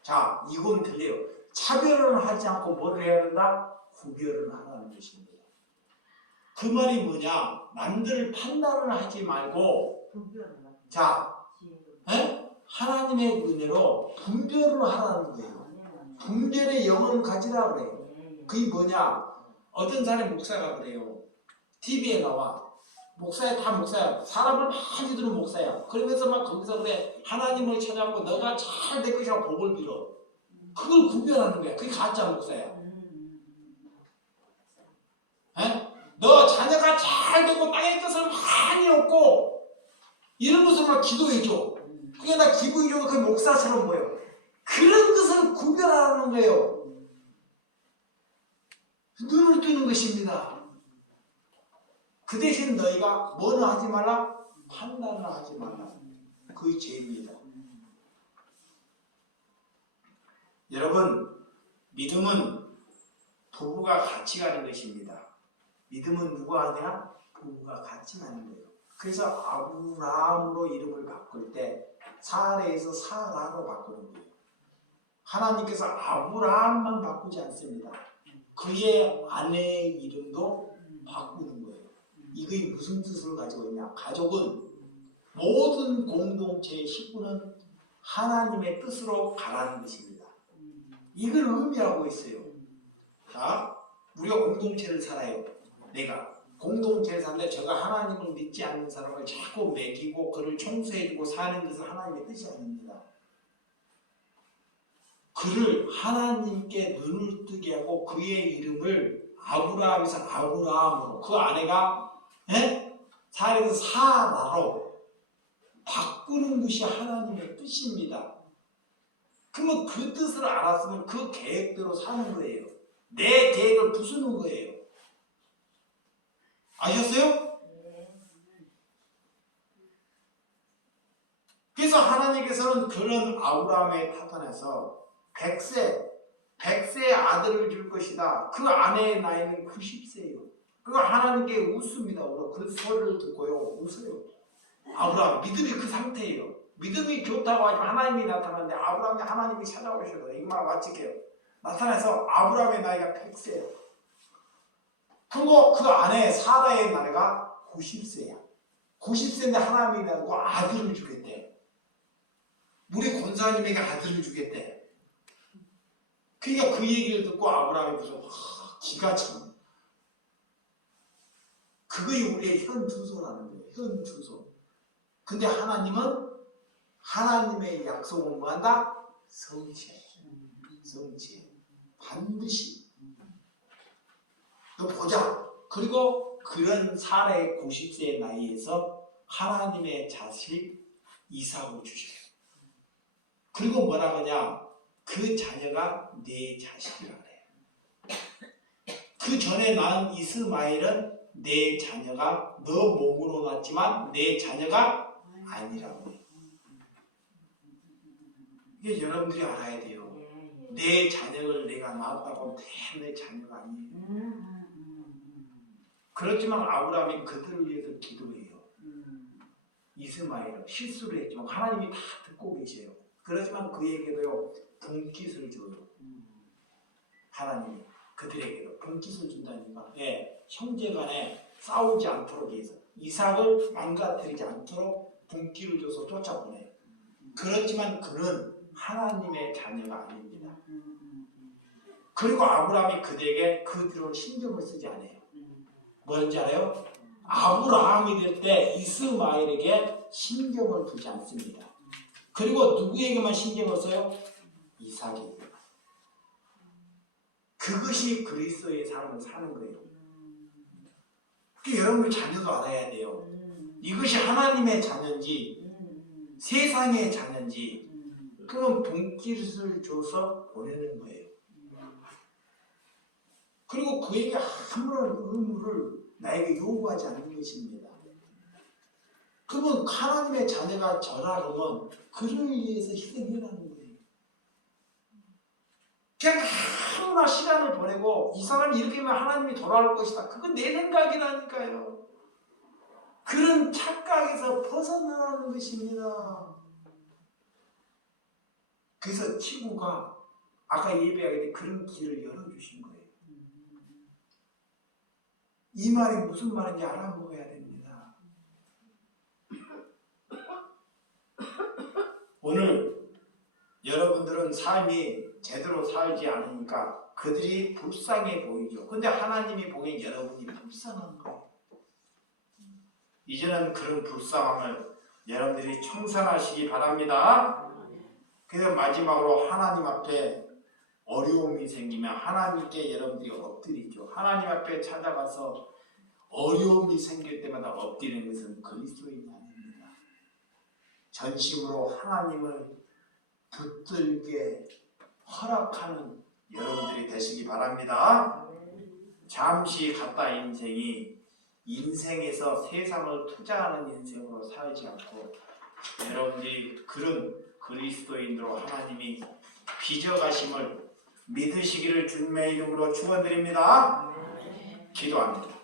자, 이건 들려요. 차별을 하지 않고 뭘 해야 된다? 구별을 하라는 것입니다. 그 말이 뭐냐? 남들을 판단을 하지 말고, 자, 하나님의 은혜로 분별을 하라는 거예요. 분별의 영혼을 가지라 그래요. 그게 뭐냐? 어떤 사람이 목사가 그래요. TV에 나와. 목사야, 다 목사야. 사람을 많이 들은 목사야. 그러면서 막 거기서 그래. 하나님을 찾아보고 너가 잘 될 것이라고 복을 빌어. 그걸 구별하는 거야. 그게 가짜 목사야. 너 자녀가 잘 되고 땅의 것을 많이 얻고 이런 것을 막 기도해줘. 그게 나 기분이 좋고 그 목사처럼 보여. 그런 것을 구별하는 거예요. 눈을 뜨는 것입니다. 그 대신 너희가 뭐는 하지 말라? 판단을 하지 말라. 그게 죄입니다. 여러분, 믿음은 부부가 같이 가는 것입니다. 믿음은 누가 하냐? 부부가 같이 가는 거예요. 그래서 아브라함으로 이름을 바꿀 때 사레에서 사라로 바꾸는 거예요. 하나님께서 아브라함만 바꾸지 않습니다. 그의 아내의 이름도 바꾸는 거예요. 이게 무슨 뜻을 가지고 있냐? 가족은 모든 공동체의 식구는 하나님의 뜻으로 가라는 것입니다. 이걸 의미하고 있어요. 자, 우리가 공동체를 살아요. 내가 공동체를 사는데 제가 하나님을 믿지 않는 사람을 자꾸 먹이고 그를 청소해주고 사는 것은 하나님의 뜻이 아닙니다. 그를 하나님께 눈을 뜨게 하고 그의 이름을 아브라함에서 아브라함으로, 그 아내가 사라에서 사라로 바꾸는 것이 하나님의 뜻입니다. 그러면 그 뜻을 알았으면 그 계획대로 사는 거예요. 내 계획을 부수는 거예요. 아셨어요? 그래서 하나님께서는 그런 아브라함에 타산해서 100세 아들을 줄 것이다. 그 아내의 나이는 90세예요. 그거 하나님께 웃습니다. 그 소리를 듣고요, 웃어요. 아브라함, 믿음이 그 상태예요. 믿음이 좋다고 하지만 하나님이 나타나는데 아브라함이 하나님이 찾아오셔서 이 말 맞힐게요. 나타나서 아브라함의 나이가 100세예요. 그리고 그 아내 사라의 나이가 90세야. 90세인데 하나님이 나고 아들을 주겠대. 우리 권사님에게 아들을 주겠대. 그러니까 그 얘기를 듣고 아브라함이 무슨 기가 참. 그게 우리의 현 주소라는 거예요. 현 주소. 근데 하나님은 하나님의 약속은 뭐한다? 성취해. 성취해. 반드시. 너 보자. 그리고 그런 사라의 90세의 나이에서 하나님의 자식 이삭을 주셨어요. 그리고 뭐라 하냐? 그 자녀가 내 자식이라 그래요. 그 전에 낳은 이스마엘은 내 자녀가 너 몸으로 낳았지만 내 자녀가 아니라고 해요. 이게 여러분들이 알아야 돼요. 내 자녀를 내가 낳았다고 내 자녀가 아니에요. 그렇지만 아브라함이 그들을 위해서 기도해요. 이스마엘은 실수를 했지만 하나님이 다 듣고 계세요. 그렇지만 그에게도요 분깃을 줘요. 하나님이 그들에게도 분깃을 준다니까. 형제간에 싸우지 않도록 해서 이삭을 망가뜨리지 않도록 분깃을 줘서 쫓아보내요. 그렇지만 그는 하나님의 자녀가 아닙니다. 그리고 아브라함이 그들에게 그들을 신경을 쓰지 않아요. 뭔지 알아요? 아브라함이 될 때 이스마엘에게 신경을 두지 않습니다. 그리고 누구에게만 신경을 써요? 이삭에게. 그것이 그리스도의 삶을 사는 거예요. 여러분들 자녀도 알아야 돼요. 이것이 하나님의 자녀인지 세상의 자녀인지 그건 분깃을 줘서 보내는 거예요. 그리고 그에게 아무런 의무를 나에게 요구하지 않는 것입니다. 그러면 하나님의 자녀가 저라 그러면 그를 위해서 희생해라는 거예요. 그냥 아무나 시간을 보내고 이 사람이 이렇게 하면 하나님이 돌아올 것이다. 그건 내 생각이라니까요. 그런 착각에서 벗어나라는 것입니다. 그래서 친구가 아까 예배할 때 그런 길을 열어주신 거예요. 이 말이 무슨 말인지 알아먹어야 됩니다. 오늘 여러분들은 삶이 제대로 살지 않으니까 그들이 불쌍해 보이죠. 근데 하나님이 보기엔 여러분이 불쌍한 거예요. 이제는 그런 불쌍함을 여러분들이 청산하시기 바랍니다. 그래서 마지막으로 하나님 앞에 어려움이 생기면 하나님께 여러분들이 엎드리죠. 하나님 앞에 찾아가서 어려움이 생길 때마다 엎드리는 것은 그리스도인이 아닙니다. 전심으로 하나님을 붙들게 허락하는 여러분들이 되시기 바랍니다. 잠시 갔다 인생에서 세상을 투자하는 인생으로 살지 않고 여러분들이 그런 그리스도인으로 하나님이 빚어가심을 믿으시기를 주님의 이름으로 축원드립니다. 기도합니다.